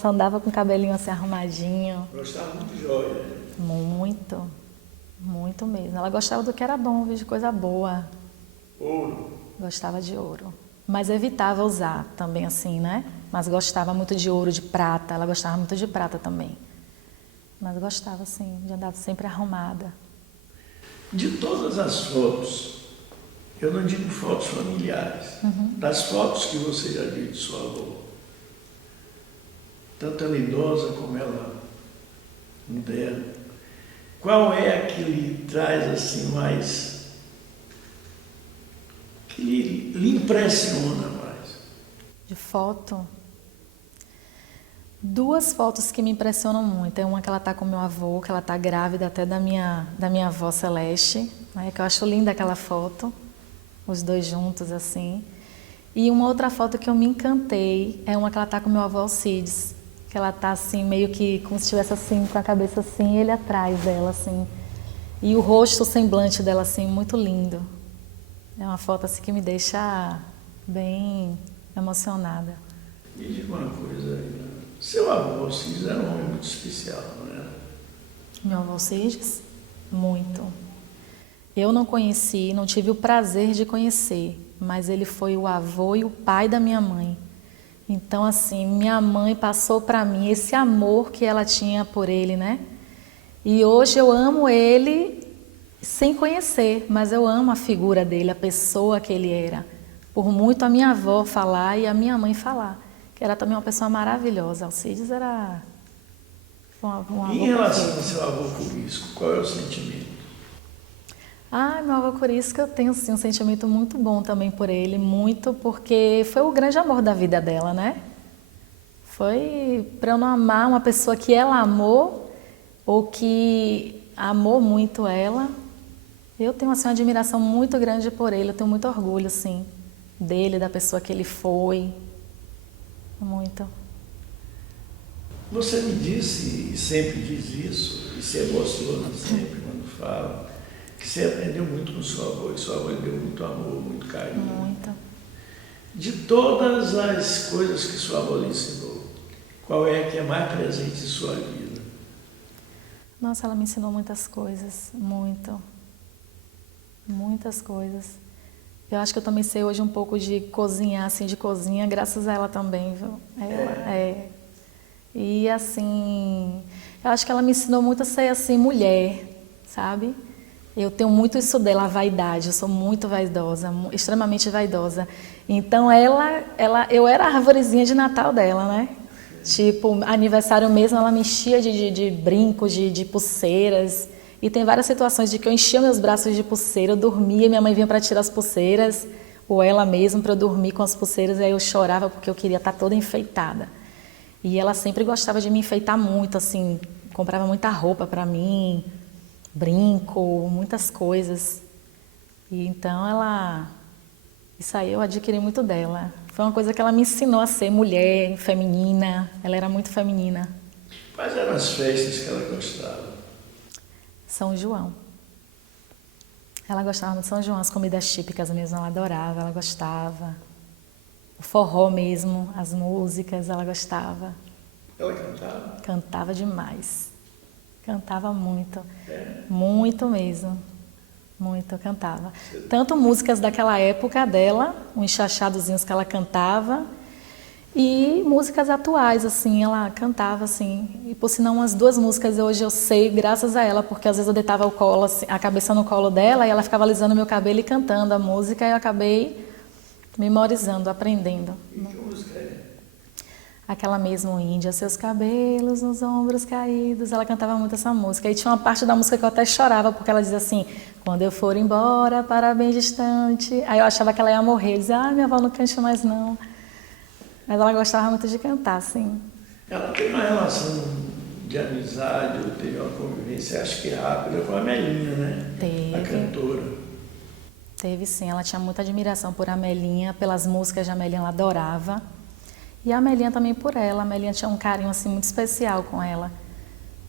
só andava com o cabelinho assim arrumadinho. Gostava muito de joia. Muito, muito mesmo. Ela gostava do que era bom, de coisa boa. Ouro. Gostava de ouro. Mas evitava usar também assim, né? Mas gostava muito de ouro, de prata. Ela gostava muito de prata também. Mas gostava, assim, de andar sempre arrumada. De todas as fotos, eu não digo fotos familiares, das fotos que você já viu de sua avó, tanto ela idosa como ela moderna, qual é a que lhe traz assim mais, que lhe impressiona mais? De foto? Duas fotos que me impressionam muito. É uma que ela está com meu avô, que ela está grávida até da minha avó Celeste, né, que eu acho linda aquela foto, os dois juntos assim. E uma outra foto que eu me encantei é uma que ela está com meu avô Alcides, que ela está assim, meio que como se estivesse assim, com a cabeça assim, ele atrás dela assim. E o rosto, o semblante dela assim, muito lindo. É uma foto assim que me deixa bem emocionada. Me diga uma coisa aí, né? Seu avô Alcides era um homem muito especial, não era? Meu avô Alcides? Muito. Eu não conheci, não tive o prazer de conhecer, mas ele foi o avô e o pai da minha mãe. Então, assim, minha mãe passou para mim esse amor que ela tinha por ele, né? E hoje eu amo ele sem conhecer, mas eu amo a figura dele, a pessoa que ele era. Por muito a minha avó falar e a minha mãe falar, que era também uma pessoa maravilhosa. Alcides era uma Em relação ao seu avô Curisco, qual é o sentimento? Ah, meu avô Curisco, eu tenho sim um sentimento muito bom também por ele, muito, porque foi o grande amor da vida dela, né? Foi para eu não amar uma pessoa que ela amou ou que amou muito ela. Eu tenho assim, uma admiração muito grande por ele, eu tenho muito orgulho, sim, dele, da pessoa que ele foi. Muito. Você me disse, e sempre diz isso, e se emociona sempre quando fala, que você aprendeu muito com sua avó, e sua avó lhe deu muito amor, muito carinho. Muito. De todas as coisas que sua avó lhe ensinou, qual é a que é mais presente em sua vida? Nossa, ela me ensinou muitas coisas, muito. Muitas coisas. Eu acho que eu também sei hoje um pouco de cozinhar, assim, de cozinha, graças a ela também, viu? E assim, eu acho que ela me ensinou muito a ser assim, mulher, sabe? Eu tenho muito isso dela, a vaidade, eu sou muito vaidosa, extremamente vaidosa. Então eu era a arvorezinha de Natal dela, né? Tipo, aniversário mesmo, ela me enchia de brincos, de pulseiras. E tem várias situações de que eu enchia meus braços de pulseira, eu dormia, minha mãe vinha para tirar as pulseiras, ou ela mesma para eu dormir com as pulseiras, e aí eu chorava porque eu queria estar toda enfeitada. E ela sempre gostava de me enfeitar muito, assim, comprava muita roupa para mim, brinco, muitas coisas. E então isso aí eu adquiri muito dela. Foi uma coisa que ela me ensinou a ser mulher, feminina. Ela era muito feminina. Quais eram as festas que ela gostava? São João. Ela gostava muito de São João, as comidas típicas mesmo, ela adorava, ela gostava. O forró mesmo, as músicas, ela gostava. Ela cantava? Cantava demais. Cantava muito. É. Muito mesmo. Muito, cantava. Tanto músicas daquela época dela, uns chachadozinhos que ela cantava, e músicas atuais, assim, ela cantava, assim. E por sinal, umas 2 músicas hoje eu sei, graças a ela, porque às vezes eu deitava o colo, assim, a cabeça no colo dela e ela ficava alisando meu cabelo e cantando a música, e eu acabei memorizando, aprendendo. E que música é? Aquela mesmo, Índia, seus cabelos nos ombros caídos. Ela cantava muito essa música. E tinha uma parte da música que eu até chorava, porque ela dizia assim, quando eu for embora para bem distante. Aí eu achava que ela ia morrer. Eu dizia, minha avó não cante mais não. Mas ela gostava muito de cantar, assim. Ela tem uma relação de amizade, ou teve uma convivência, acho que rápida, com a Melinha, né? Teve. A cantora. Teve sim, ela tinha muita admiração por Amelinha, pelas músicas de Amelinha, ela adorava. E a Amelinha também por ela. A Amelinha tinha um carinho assim muito especial com ela.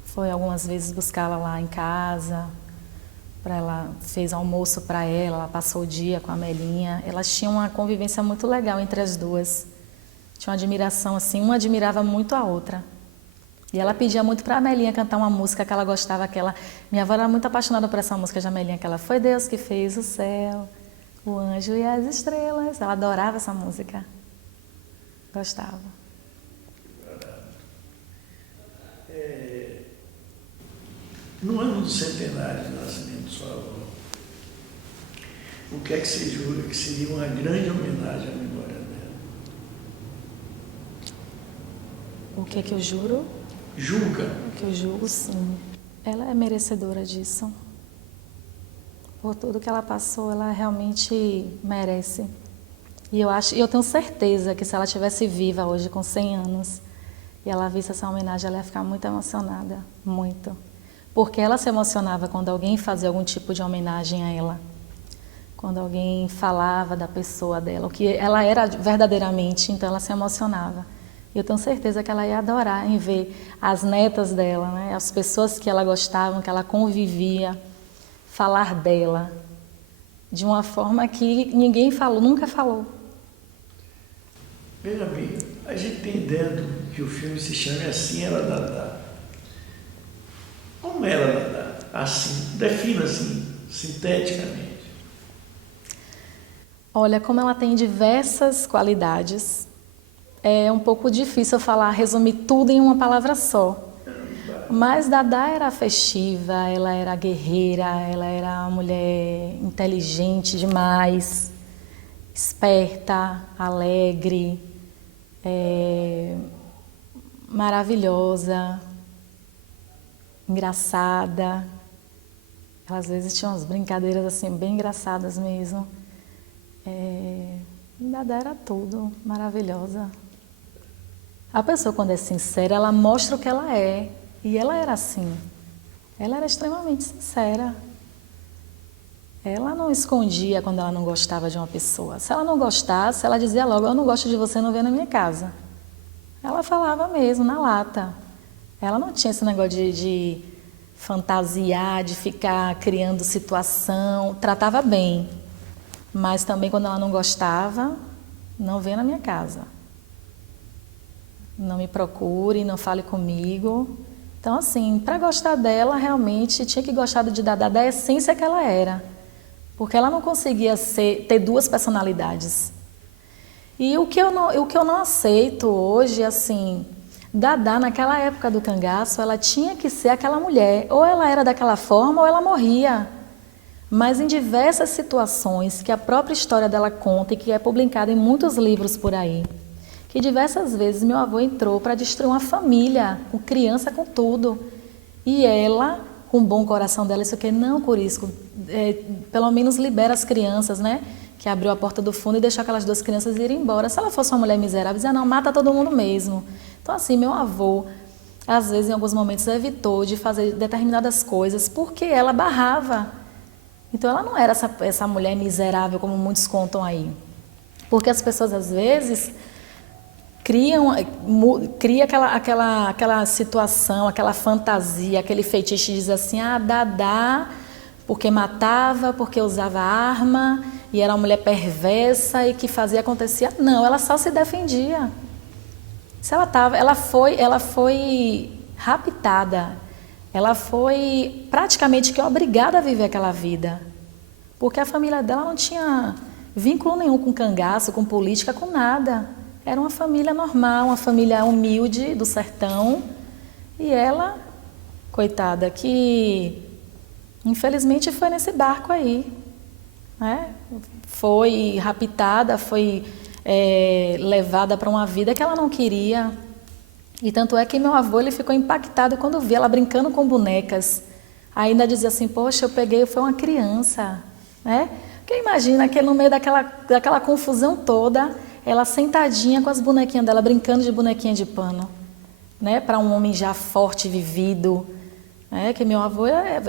Foi algumas vezes buscá-la lá em casa, fez almoço para ela passou o dia com a Amelinha. Elas tinham uma convivência muito legal entre as duas. Tinha uma admiração assim, uma admirava muito a outra. E ela pedia muito para a Amelinha cantar uma música que ela gostava, minha avó era muito apaixonada por essa música de Amelinha, que ela foi Deus que fez o céu, o anjo e as estrelas. Ela adorava essa música. Gostava. No ano do centenário de nascimento de sua avó, o que é que você julga que seria uma grande homenagem à memória dela? O que é que eu juro? Julga? O que eu julgo, sim. Ela é merecedora disso. Por tudo que ela passou, ela realmente merece. E eu tenho certeza que se ela estivesse viva hoje, com 100 anos, e ela visse essa homenagem, ela ia ficar muito emocionada. Muito. Porque ela se emocionava quando alguém fazia algum tipo de homenagem a ela. Quando alguém falava da pessoa dela, o que ela era verdadeiramente, então ela se emocionava. E eu tenho certeza que ela ia adorar em ver as netas dela, né, as pessoas que ela gostava, que ela convivia, falar dela de uma forma que ninguém falou, nunca falou. Veja bem, a gente tem ideia que o filme se chama Assim Era Dadá. Como era Dadá? Assim, defina assim, sinteticamente. Olha, como ela tem diversas qualidades, é um pouco difícil eu resumir tudo em uma palavra só. Mas Dadá era festiva, ela era guerreira, ela era uma mulher inteligente demais, esperta, alegre, maravilhosa, engraçada. Ela às vezes tinha umas brincadeiras assim bem engraçadas mesmo. Dadá era tudo, maravilhosa. A pessoa quando é sincera, ela mostra o que ela é. E ela era assim. Ela era extremamente sincera. Ela não escondia quando ela não gostava de uma pessoa. Se ela não gostasse, ela dizia logo, eu não gosto de você, não vem na minha casa. Ela falava mesmo, na lata. Ela não tinha esse negócio de fantasiar, de ficar criando situação. Tratava bem. Mas também quando ela não gostava, não vem na minha casa. Não me procure, não fale comigo. Então, assim, para gostar dela, realmente tinha que gostar de Dadá da essência que ela era. Porque ela não conseguia ter 2 personalidades. E o que eu não aceito hoje, assim, Dadá, naquela época do cangaço, ela tinha que ser aquela mulher. Ou ela era daquela forma, ou ela morria. Mas em diversas situações que a própria história dela conta e que é publicada em muitos livros por aí, que diversas vezes meu avô entrou para destruir uma família, com criança, com tudo. E ela, com o bom coração dela, isso aqui, não, Corisco, pelo menos libera as crianças, né? Que abriu a porta do fundo e deixou aquelas 2 crianças irem embora. Se ela fosse uma mulher miserável, dizia, não, mata todo mundo mesmo. Então, assim, meu avô, às vezes em alguns momentos evitou de fazer determinadas coisas porque ela barrava. Então ela não era essa mulher miserável como muitos contam aí. Porque as pessoas às vezes cria aquela situação, aquela fantasia, aquele feitiço de dizer assim, Dadá, porque matava, porque usava arma, e era uma mulher perversa e que fazia acontecer. Não, ela só se defendia. Se ela foi raptada, ela foi praticamente que obrigada a viver aquela vida. Porque a família dela não tinha vínculo nenhum com cangaço, com política, com nada. Era uma família normal, uma família humilde do sertão. E ela, coitada, que infelizmente foi nesse barco aí. Né? Foi raptada, foi levada para uma vida que ela não queria. E tanto é que meu avô ele ficou impactado quando viu ela brincando com bonecas. Ainda dizia assim, poxa, eu peguei, foi uma criança. Né? Porque imagina que no meio daquela confusão toda, ela sentadinha com as bonequinhas dela, brincando de bonequinha de pano. Né? Para um homem já forte, vivido. Né? Que meu avô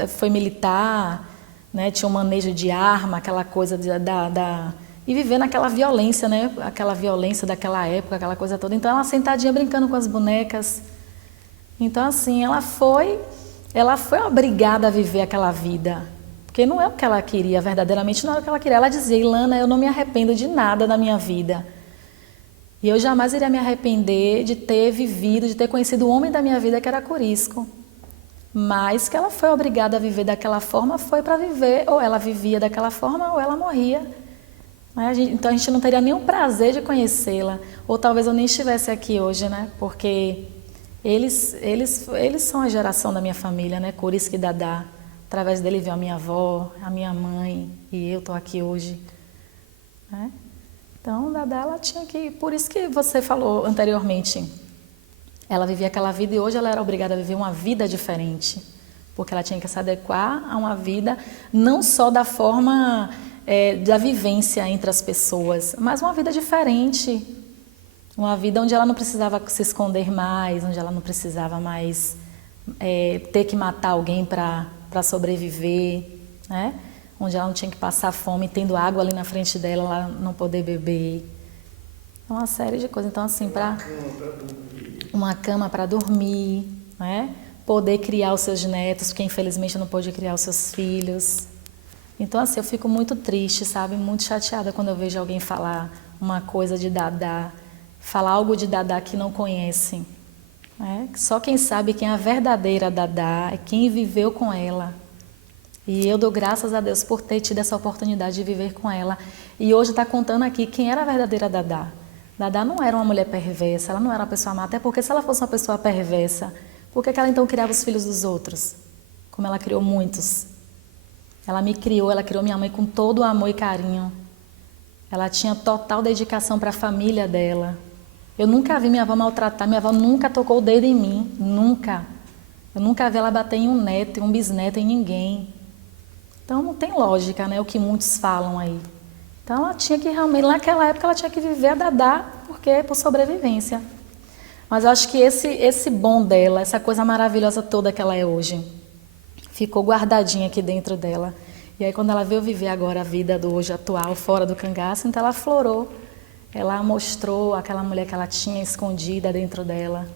foi militar, né? Tinha um manejo de arma, aquela coisa e viver naquela violência, né? Aquela violência daquela época, aquela coisa toda. Então ela sentadinha brincando com as bonecas. Então assim, ela foi obrigada a viver aquela vida. Porque não é o que ela queria, verdadeiramente não era o que ela queria. Ela dizia, Ilana, eu não me arrependo de nada da minha vida. E eu jamais iria me arrepender de ter vivido, de ter conhecido o homem da minha vida, que era Corisco. Mas que ela foi obrigada a viver daquela forma, foi para viver. Ou ela vivia daquela forma, ou ela morria. Então a gente não teria nenhum prazer de conhecê-la. Ou talvez eu nem estivesse aqui hoje, né? Porque eles são a geração da minha família, né? Corisco e Dadá. Através dele veio a minha avó, a minha mãe, e eu estou aqui hoje. Né? Então, Dadá, ela tinha que... Por isso que você falou anteriormente, ela vivia aquela vida e hoje ela era obrigada a viver uma vida diferente. Porque ela tinha que se adequar a uma vida, não só da forma da vivência entre as pessoas, mas uma vida diferente. Uma vida onde ela não precisava se esconder mais, onde ela não precisava mais ter que matar alguém para sobreviver, né? Onde ela não tinha que passar fome, tendo água ali na frente dela, ela não poder beber. Uma série de coisas. Então, assim, uma cama para dormir, né? Poder criar os seus netos, porque infelizmente não pôde criar os seus filhos. Então, assim, eu fico muito triste, sabe? Muito chateada quando eu vejo alguém falar uma coisa de Dadá, falar algo de Dadá que não conhecem. Só quem sabe quem é a verdadeira Dadá é quem viveu com ela. E eu dou graças a Deus por ter tido essa oportunidade de viver com ela. E hoje está contando aqui quem era a verdadeira Dadá. Dadá não era uma mulher perversa, ela não era uma pessoa má. Até porque se ela fosse uma pessoa perversa, por que ela então criava os filhos dos outros? Como ela criou muitos. Ela me criou, ela criou minha mãe com todo o amor e carinho. Ela tinha total dedicação para a família dela. Eu nunca vi minha avó maltratar, minha avó nunca tocou o dedo em mim, nunca. Eu nunca vi ela bater em um neto, em um bisneto, em ninguém. Então não tem lógica, né, o que muitos falam aí. Então ela tinha que realmente, naquela época ela tinha que viver a Dadá, porque por sobrevivência. Mas eu acho que esse bom dela, essa coisa maravilhosa toda que ela é hoje, ficou guardadinha aqui dentro dela. E aí quando ela veio viver agora a vida do hoje atual, fora do cangaço, então ela aflorou. Ela mostrou aquela mulher que ela tinha escondida dentro dela.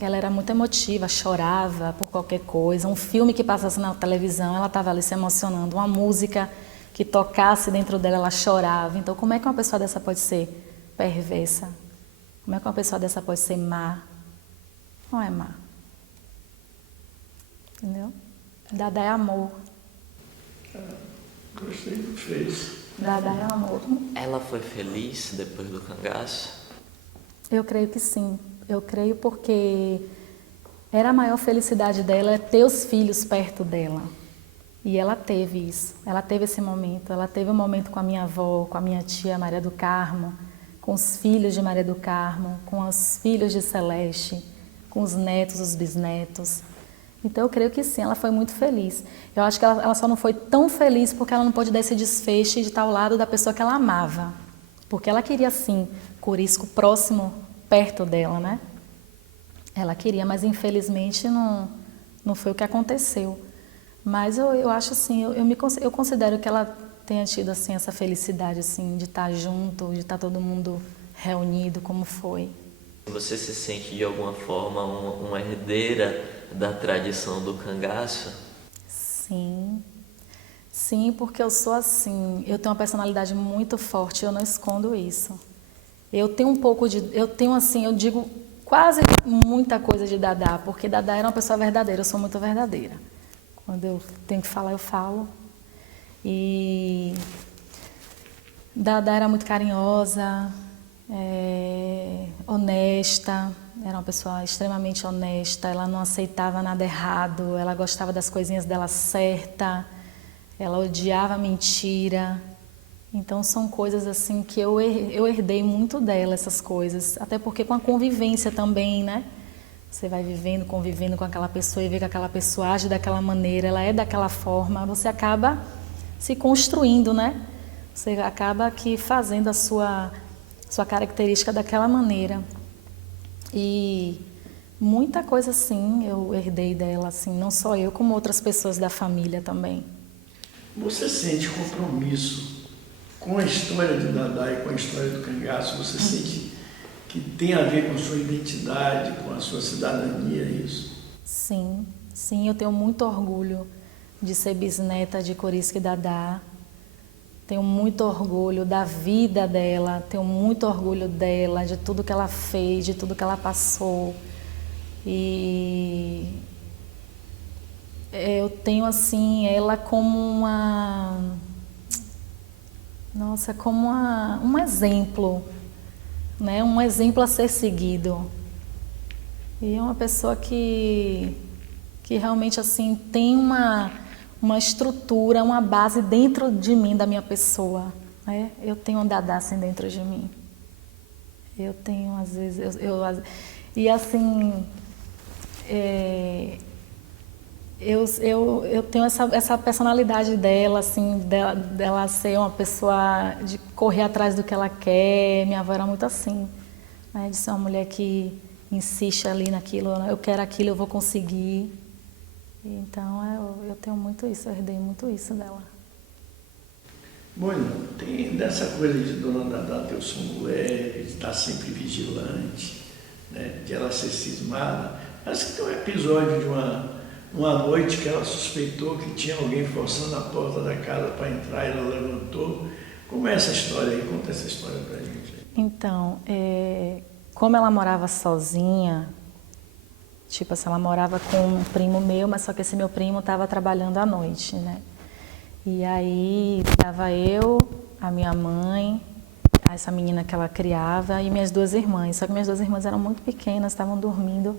Ela era muito emotiva, chorava por qualquer coisa. Um filme que passasse na televisão, ela estava ali se emocionando. Uma música que tocasse dentro dela, ela chorava. Então, como é que uma pessoa dessa pode ser perversa? Como é que uma pessoa dessa pode ser má? Não é má. Entendeu? Dadá é amor. Gostei do que fez. Dadá é amor. Ela foi feliz depois do cangaço? Eu creio que sim. Eu creio porque era a maior felicidade dela ter os filhos perto dela. E ela teve isso. Ela teve esse momento. Ela teve um momento com a minha avó, com a minha tia Maria do Carmo, com os filhos de Maria do Carmo, com os filhos de Celeste, com os netos, os bisnetos. Então eu creio que sim, ela foi muito feliz. Eu acho que ela só não foi tão feliz porque ela não pôde dar esse desfecho de estar ao lado da pessoa que ela amava. Porque ela queria sim, Corisco próximo, perto dela, né? Ela queria, mas infelizmente não foi o que aconteceu. Mas eu acho assim, eu considero que ela tenha tido assim essa felicidade assim de estar junto, de estar todo mundo reunido como foi. Você se sente de alguma forma uma herdeira da tradição do cangaço? Sim, sim, porque eu sou assim, eu tenho uma personalidade muito forte, eu não escondo isso. Eu tenho um pouco de, eu tenho assim, eu digo quase muita coisa de Dadá, porque Dadá era uma pessoa verdadeira, eu sou muito verdadeira. Quando eu tenho que falar, eu falo. E Dadá era muito carinhosa, honesta, era uma pessoa extremamente honesta, ela não aceitava nada errado, ela gostava das coisinhas dela certa, ela odiava a mentira. Então são coisas assim que eu herdei muito dela, essas coisas, até porque com a convivência também, né? Você vai vivendo, convivendo com aquela pessoa e vê que aquela pessoa age daquela maneira, ela é daquela forma, você acaba se construindo, né? Você acaba aqui fazendo a sua característica daquela maneira. E muita coisa assim eu herdei dela, assim, não só eu, como outras pessoas da família também. Você sente compromisso com a história de Dadá e com a história do cangaço? Você sente que tem a ver com a sua identidade, com a sua cidadania, isso? Sim, sim, eu tenho muito orgulho de ser bisneta de Corisca e Dadá. Tenho muito orgulho da vida dela, tenho muito orgulho dela, de tudo que ela fez, de tudo que ela passou. E eu tenho assim ela como como um exemplo, né? Um exemplo a ser seguido. E é uma pessoa que realmente assim tem uma estrutura, uma base dentro de mim, da minha pessoa, né? Eu tenho um Dadá assim dentro de mim. Eu tenho, às vezes, e assim, eu tenho essa personalidade dela, assim, dela ser uma pessoa de correr atrás do que ela quer. Minha avó era muito assim, né? De ser uma mulher que insiste ali naquilo, eu quero aquilo, eu vou conseguir. Então eu tenho muito isso, eu herdei muito isso dela. Bueno, tem dessa coisa de Dona Dadá ter o som leve, de estar sempre vigilante, né, de ela ser cismada. Parece que tem um episódio de uma noite que ela suspeitou que tinha alguém forçando a porta da casa para entrar, e ela levantou. Como é essa história aí? Conta essa história pra gente. Então, como ela morava sozinha, tipo assim, ela morava com um primo meu, mas só que esse meu primo estava trabalhando à noite, né? E aí estava eu, a minha mãe, essa menina que ela criava e minhas duas irmãs. Só que minhas duas irmãs eram muito pequenas, estavam dormindo.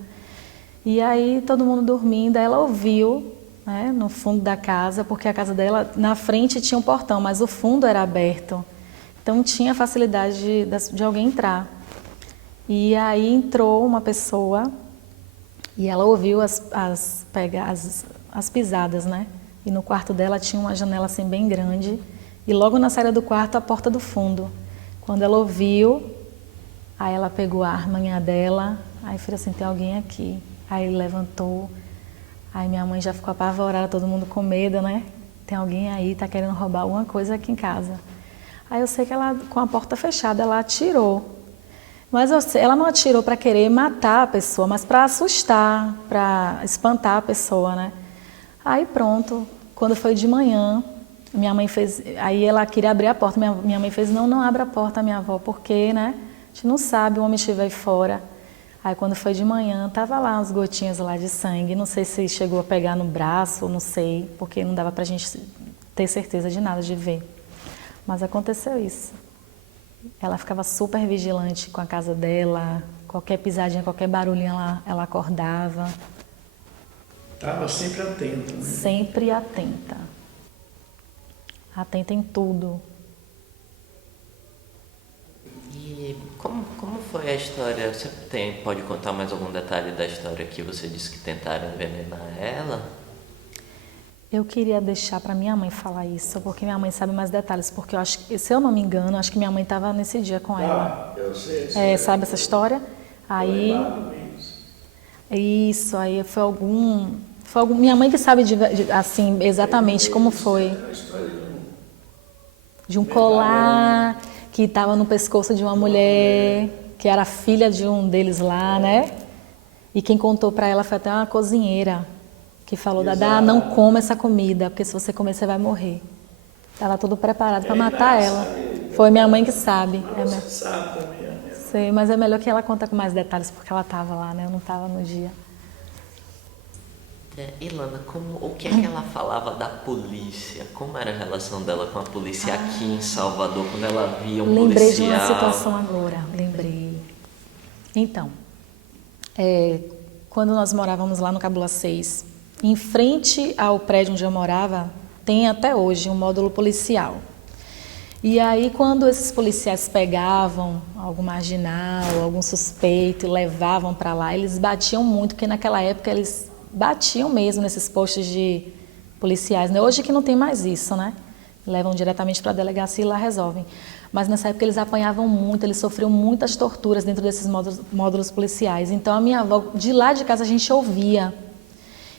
E aí todo mundo dormindo, ela ouviu, né, no fundo da casa, porque a casa dela, na frente tinha um portão, mas o fundo era aberto. Então tinha facilidade de alguém entrar. E aí entrou uma pessoa e ela ouviu as pisadas, né? E no quarto dela tinha uma janela assim bem grande e logo na saída do quarto a porta do fundo. Quando ela ouviu, aí ela pegou a arminha dela, aí falou assim, tem alguém aqui. Aí ele levantou, aí minha mãe já ficou apavorada, todo mundo com medo, né? Tem alguém aí, tá querendo roubar alguma coisa aqui em casa. Aí eu sei que ela, com a porta fechada, ela atirou. Mas ela não atirou para querer matar a pessoa, mas para assustar, para espantar a pessoa, né? Aí pronto, quando foi de manhã, minha mãe fez, aí ela queria abrir a porta, minha mãe fez, não abra a porta, minha avó, porque, né? A gente não sabe, o homem estiver aí fora. Aí quando foi de manhã, tava lá as gotinhas lá de sangue, não sei se chegou a pegar no braço, não sei, porque não dava pra gente ter certeza de nada, de ver. Mas aconteceu isso. Ela ficava super vigilante com a casa dela, qualquer pisadinha, qualquer barulhinho ela acordava. Estava sempre atenta, né? Sempre atenta. Atenta em tudo. E como foi a história? Você pode contar mais algum detalhe da história que você disse que tentaram envenenar ela? Eu queria deixar para minha mãe falar isso, porque minha mãe sabe mais detalhes, porque eu acho que, se eu não me engano, acho que minha mãe estava nesse dia com ela. Ah, eu sei. Sabe essa história? Aí, Isso, aí foi algum minha mãe que sabe assim exatamente como foi. A história De um colar que estava no pescoço de uma mulher, que era filha de um deles lá, né? E quem contou para ela foi até uma cozinheira, que falou, Dadá, não coma essa comida, porque se você comer você vai morrer. Estava tudo preparado para matar ela. Foi minha mãe que sabe. você sabe também, né? Sei, mas é melhor que ela conta com mais detalhes, porque ela estava lá, né? Eu não estava no dia. Ilana, o que é que ela falava da polícia? Como era a relação dela com a polícia aqui em Salvador, quando ela via um Lembrei policial? de uma situação agora, lembrei. Então, quando nós morávamos lá no Cabula 6, em frente ao prédio onde eu morava, tem até hoje um módulo policial. E aí, quando esses policiais pegavam algum marginal, algum suspeito e levavam para lá, eles batiam muito, porque naquela época eles batiam mesmo nesses postos de policiais, né? Hoje que não tem mais isso, né? Levam diretamente para a delegacia e lá resolvem. Mas nessa época eles apanhavam muito, eles sofriam muitas torturas dentro desses módulos policiais. Então a minha avó, de lá de casa a gente ouvia.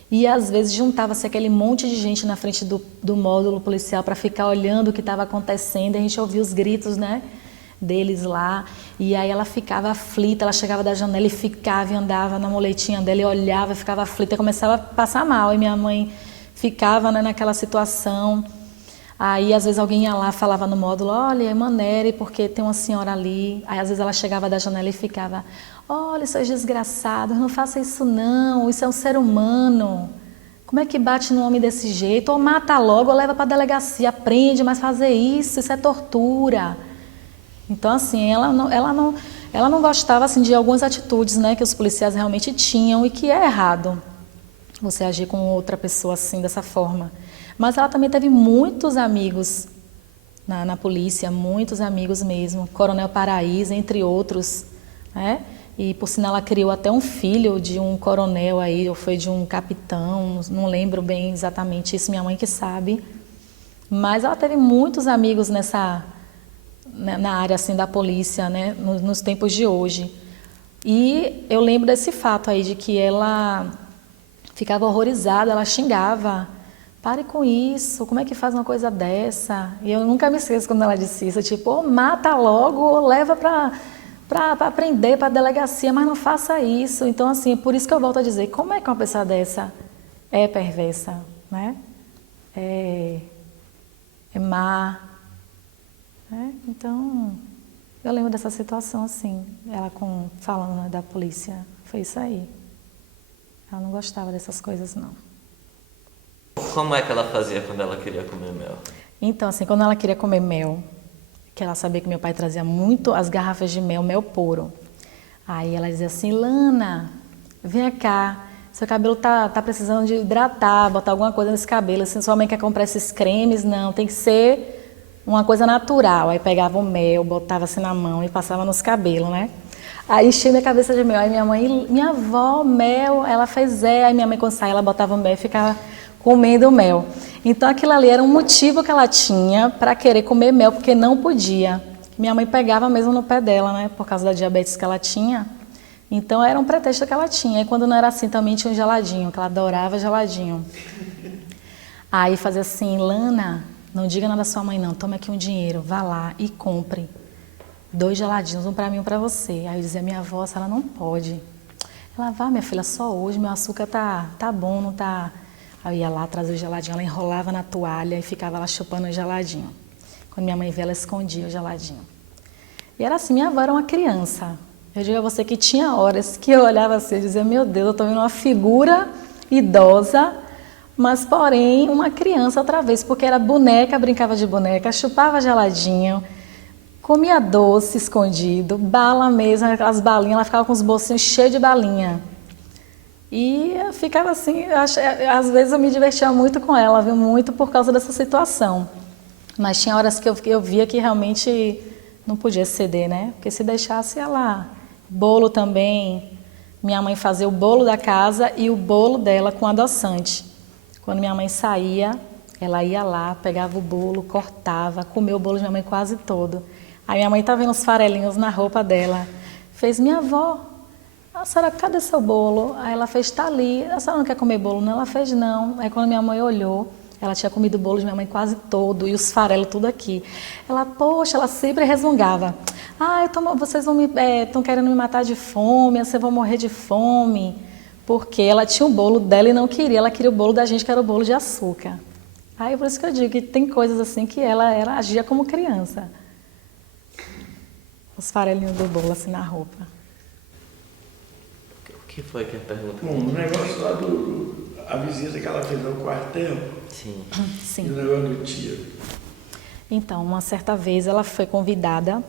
E às vezes juntava-se aquele monte de gente na frente do módulo policial para ficar olhando o que estava acontecendo. E a gente ouvia os gritos, né, deles lá. E aí ela ficava aflita, ela chegava da janela e ficava e andava na moletinha dela e olhava e ficava aflita e começava a passar mal. E minha mãe ficava, né, naquela situação. Aí às vezes alguém ia lá, falava no módulo, olha, Manere, porque tem uma senhora ali. Aí às vezes ela chegava da janela e ficava, olha, seus desgraçados, não faça isso não, isso é um ser humano. Como é que bate no homem desse jeito? Ou mata logo, ou leva para a delegacia, prende, mas fazer isso é tortura. Então assim, ela não gostava assim, de algumas atitudes, né, que os policiais realmente tinham e que é errado você agir com outra pessoa assim, dessa forma. Mas ela também teve muitos amigos na polícia, muitos amigos mesmo, Coronel Paraíso, entre outros, né? E por sinal ela criou até um filho de um coronel aí, ou foi de um capitão, não lembro bem exatamente isso, minha mãe que sabe. Mas ela teve muitos amigos na área assim da polícia, né? Nos tempos de hoje. E eu lembro desse fato aí de que ela ficava horrorizada, ela xingava. Pare com isso, como é que faz uma coisa dessa? E eu nunca me esqueço quando ela disse isso, tipo, ou mata logo, ou leva para prender, para a delegacia, mas não faça isso. Então, assim, é por isso que eu volto a dizer, como é que uma pessoa dessa é perversa, né? É má. Né? Então, eu lembro dessa situação, assim, ela falando, né, da polícia, foi isso aí. Ela não gostava dessas coisas, não. Como é que ela fazia quando ela queria comer mel? Então, assim, quando ela queria comer mel, que ela sabia que meu pai trazia muito as garrafas de mel puro. Aí ela dizia assim, Lana, vem cá, seu cabelo tá precisando de hidratar, botar alguma coisa nesse cabelo. Assim, sua mãe quer comprar esses cremes? Não, tem que ser uma coisa natural. Aí pegava o mel, botava assim na mão e passava nos cabelos, né? Aí enchia minha cabeça de mel. Aí minha mãe, minha avó, mel, ela fez Aí minha mãe, quando saía, ela botava o mel e ficava comendo mel. Então aquilo ali era um motivo que ela tinha para querer comer mel, porque não podia. Minha mãe pegava mesmo no pé dela, né, por causa da diabetes que ela tinha. Então era um pretexto que ela tinha. E quando não era assim, também tinha um geladinho, que ela adorava geladinho. Aí fazia assim, Lana, não diga nada à sua mãe não, tome aqui um dinheiro, vá lá e compre 2 geladinhos, um para mim e um para você. Aí eu dizia, minha avó, ela não pode. Ela, vá minha filha, só hoje, meu açúcar tá bom, não tá... Aí eu ia lá, trazia o geladinho, ela enrolava na toalha e ficava lá chupando o geladinho. Quando minha mãe via, ela escondia o geladinho. E era assim, minha avó era uma criança. Eu digo a você que tinha horas que eu olhava assim e dizia, meu Deus, eu estou vendo uma figura idosa, mas porém uma criança outra vez, porque era boneca, brincava de boneca, chupava geladinho, comia doce escondido, bala mesmo, aquelas balinhas, ela ficava com os bolsinhos cheios de balinha. E eu ficava assim, às vezes eu me divertia muito com ela, viu? Muito por causa dessa situação. Mas tinha horas que eu via que realmente não podia ceder, né? Porque se deixasse ela... Bolo também, minha mãe fazia o bolo da casa e o bolo dela com adoçante. Quando minha mãe saía, ela ia lá, pegava o bolo, cortava, comia o bolo de minha mãe quase todo. Aí minha mãe tá vendo os farelinhos na roupa dela. Fez, minha avó... A senhora, cadê seu bolo? Aí ela fez, tá ali. A senhora não quer comer bolo? Não, ela fez não. Aí quando minha mãe olhou, ela tinha comido o bolo de minha mãe quase todo e os farelos tudo aqui. Ela, poxa, ela sempre resmungava. Ah, vocês estão querendo me matar de fome, vocês vão morrer de fome. Porque ela tinha o bolo dela e não queria, ela queria o bolo da gente, que era o bolo de açúcar. Aí por isso que eu digo que tem coisas assim que ela agia como criança. Os farelinhos do bolo assim na roupa. O que foi que a pergunta? Bom, o negócio lá a visita que ela fez ao quartel. Sim. Sim. E o negócio do tiro. Então, uma certa vez ela foi convidada,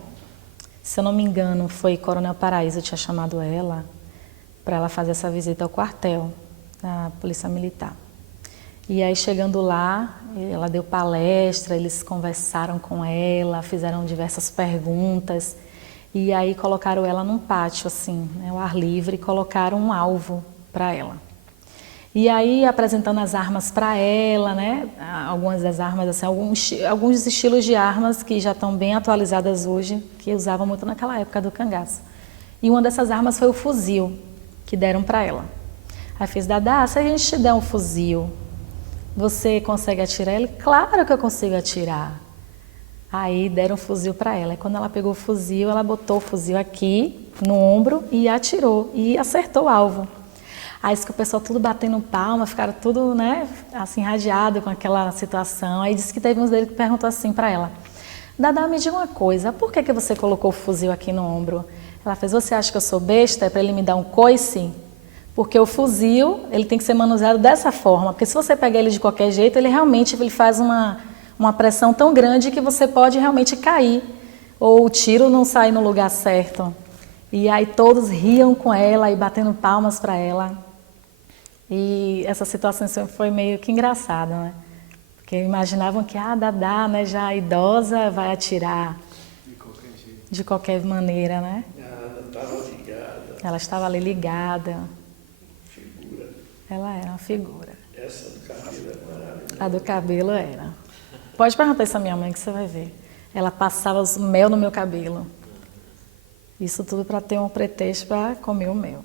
se eu não me engano, foi Coronel Paraíso tinha chamado ela para ela fazer essa visita ao quartel da Polícia Militar. E aí, chegando lá, ela deu palestra, eles conversaram com ela, fizeram diversas perguntas. E aí colocaram ela num pátio, assim, né, ao ar livre, e colocaram um alvo para ela. E aí, apresentando as armas para ela, né, algumas das armas, assim, alguns estilos de armas que já estão bem atualizadas hoje, que usavam muito naquela época do cangaço. E uma dessas armas foi o fuzil, que deram para ela. Aí fez, Dadá, se a gente te der um fuzil, você consegue atirar? Ele, claro que eu consigo atirar. Aí deram um fuzil para ela. E quando ela pegou o fuzil, ela botou o fuzil aqui no ombro e atirou. E acertou o alvo. Aí disse que o pessoal tudo batendo palma, ficaram tudo, né, assim, radiado com aquela situação. Aí disse que teve uns deles que perguntou assim para ela, Dadá, me diga uma coisa, por que você colocou o fuzil aqui no ombro? Ela fez, você acha que eu sou besta? É para ele me dar um coice? Porque o fuzil, ele tem que ser manuseado dessa forma. Porque se você pegar ele de qualquer jeito, ele faz uma pressão tão grande que você pode realmente cair. Ou o tiro não sair no lugar certo. E aí todos riam com ela e batendo palmas para ela. E essa situação foi meio que engraçada, né? Porque imaginavam que a Dadá, né, já idosa, vai atirar de qualquer maneira, né? Ela estava ligada. Ela estava ali ligada. Figura. Ela era uma figura. Essa do cabelo é maravilhosa. A do cabelo era. Pode perguntar isso à minha mãe que você vai ver. Ela passava mel no meu cabelo. Isso tudo para ter um pretexto para comer o mel.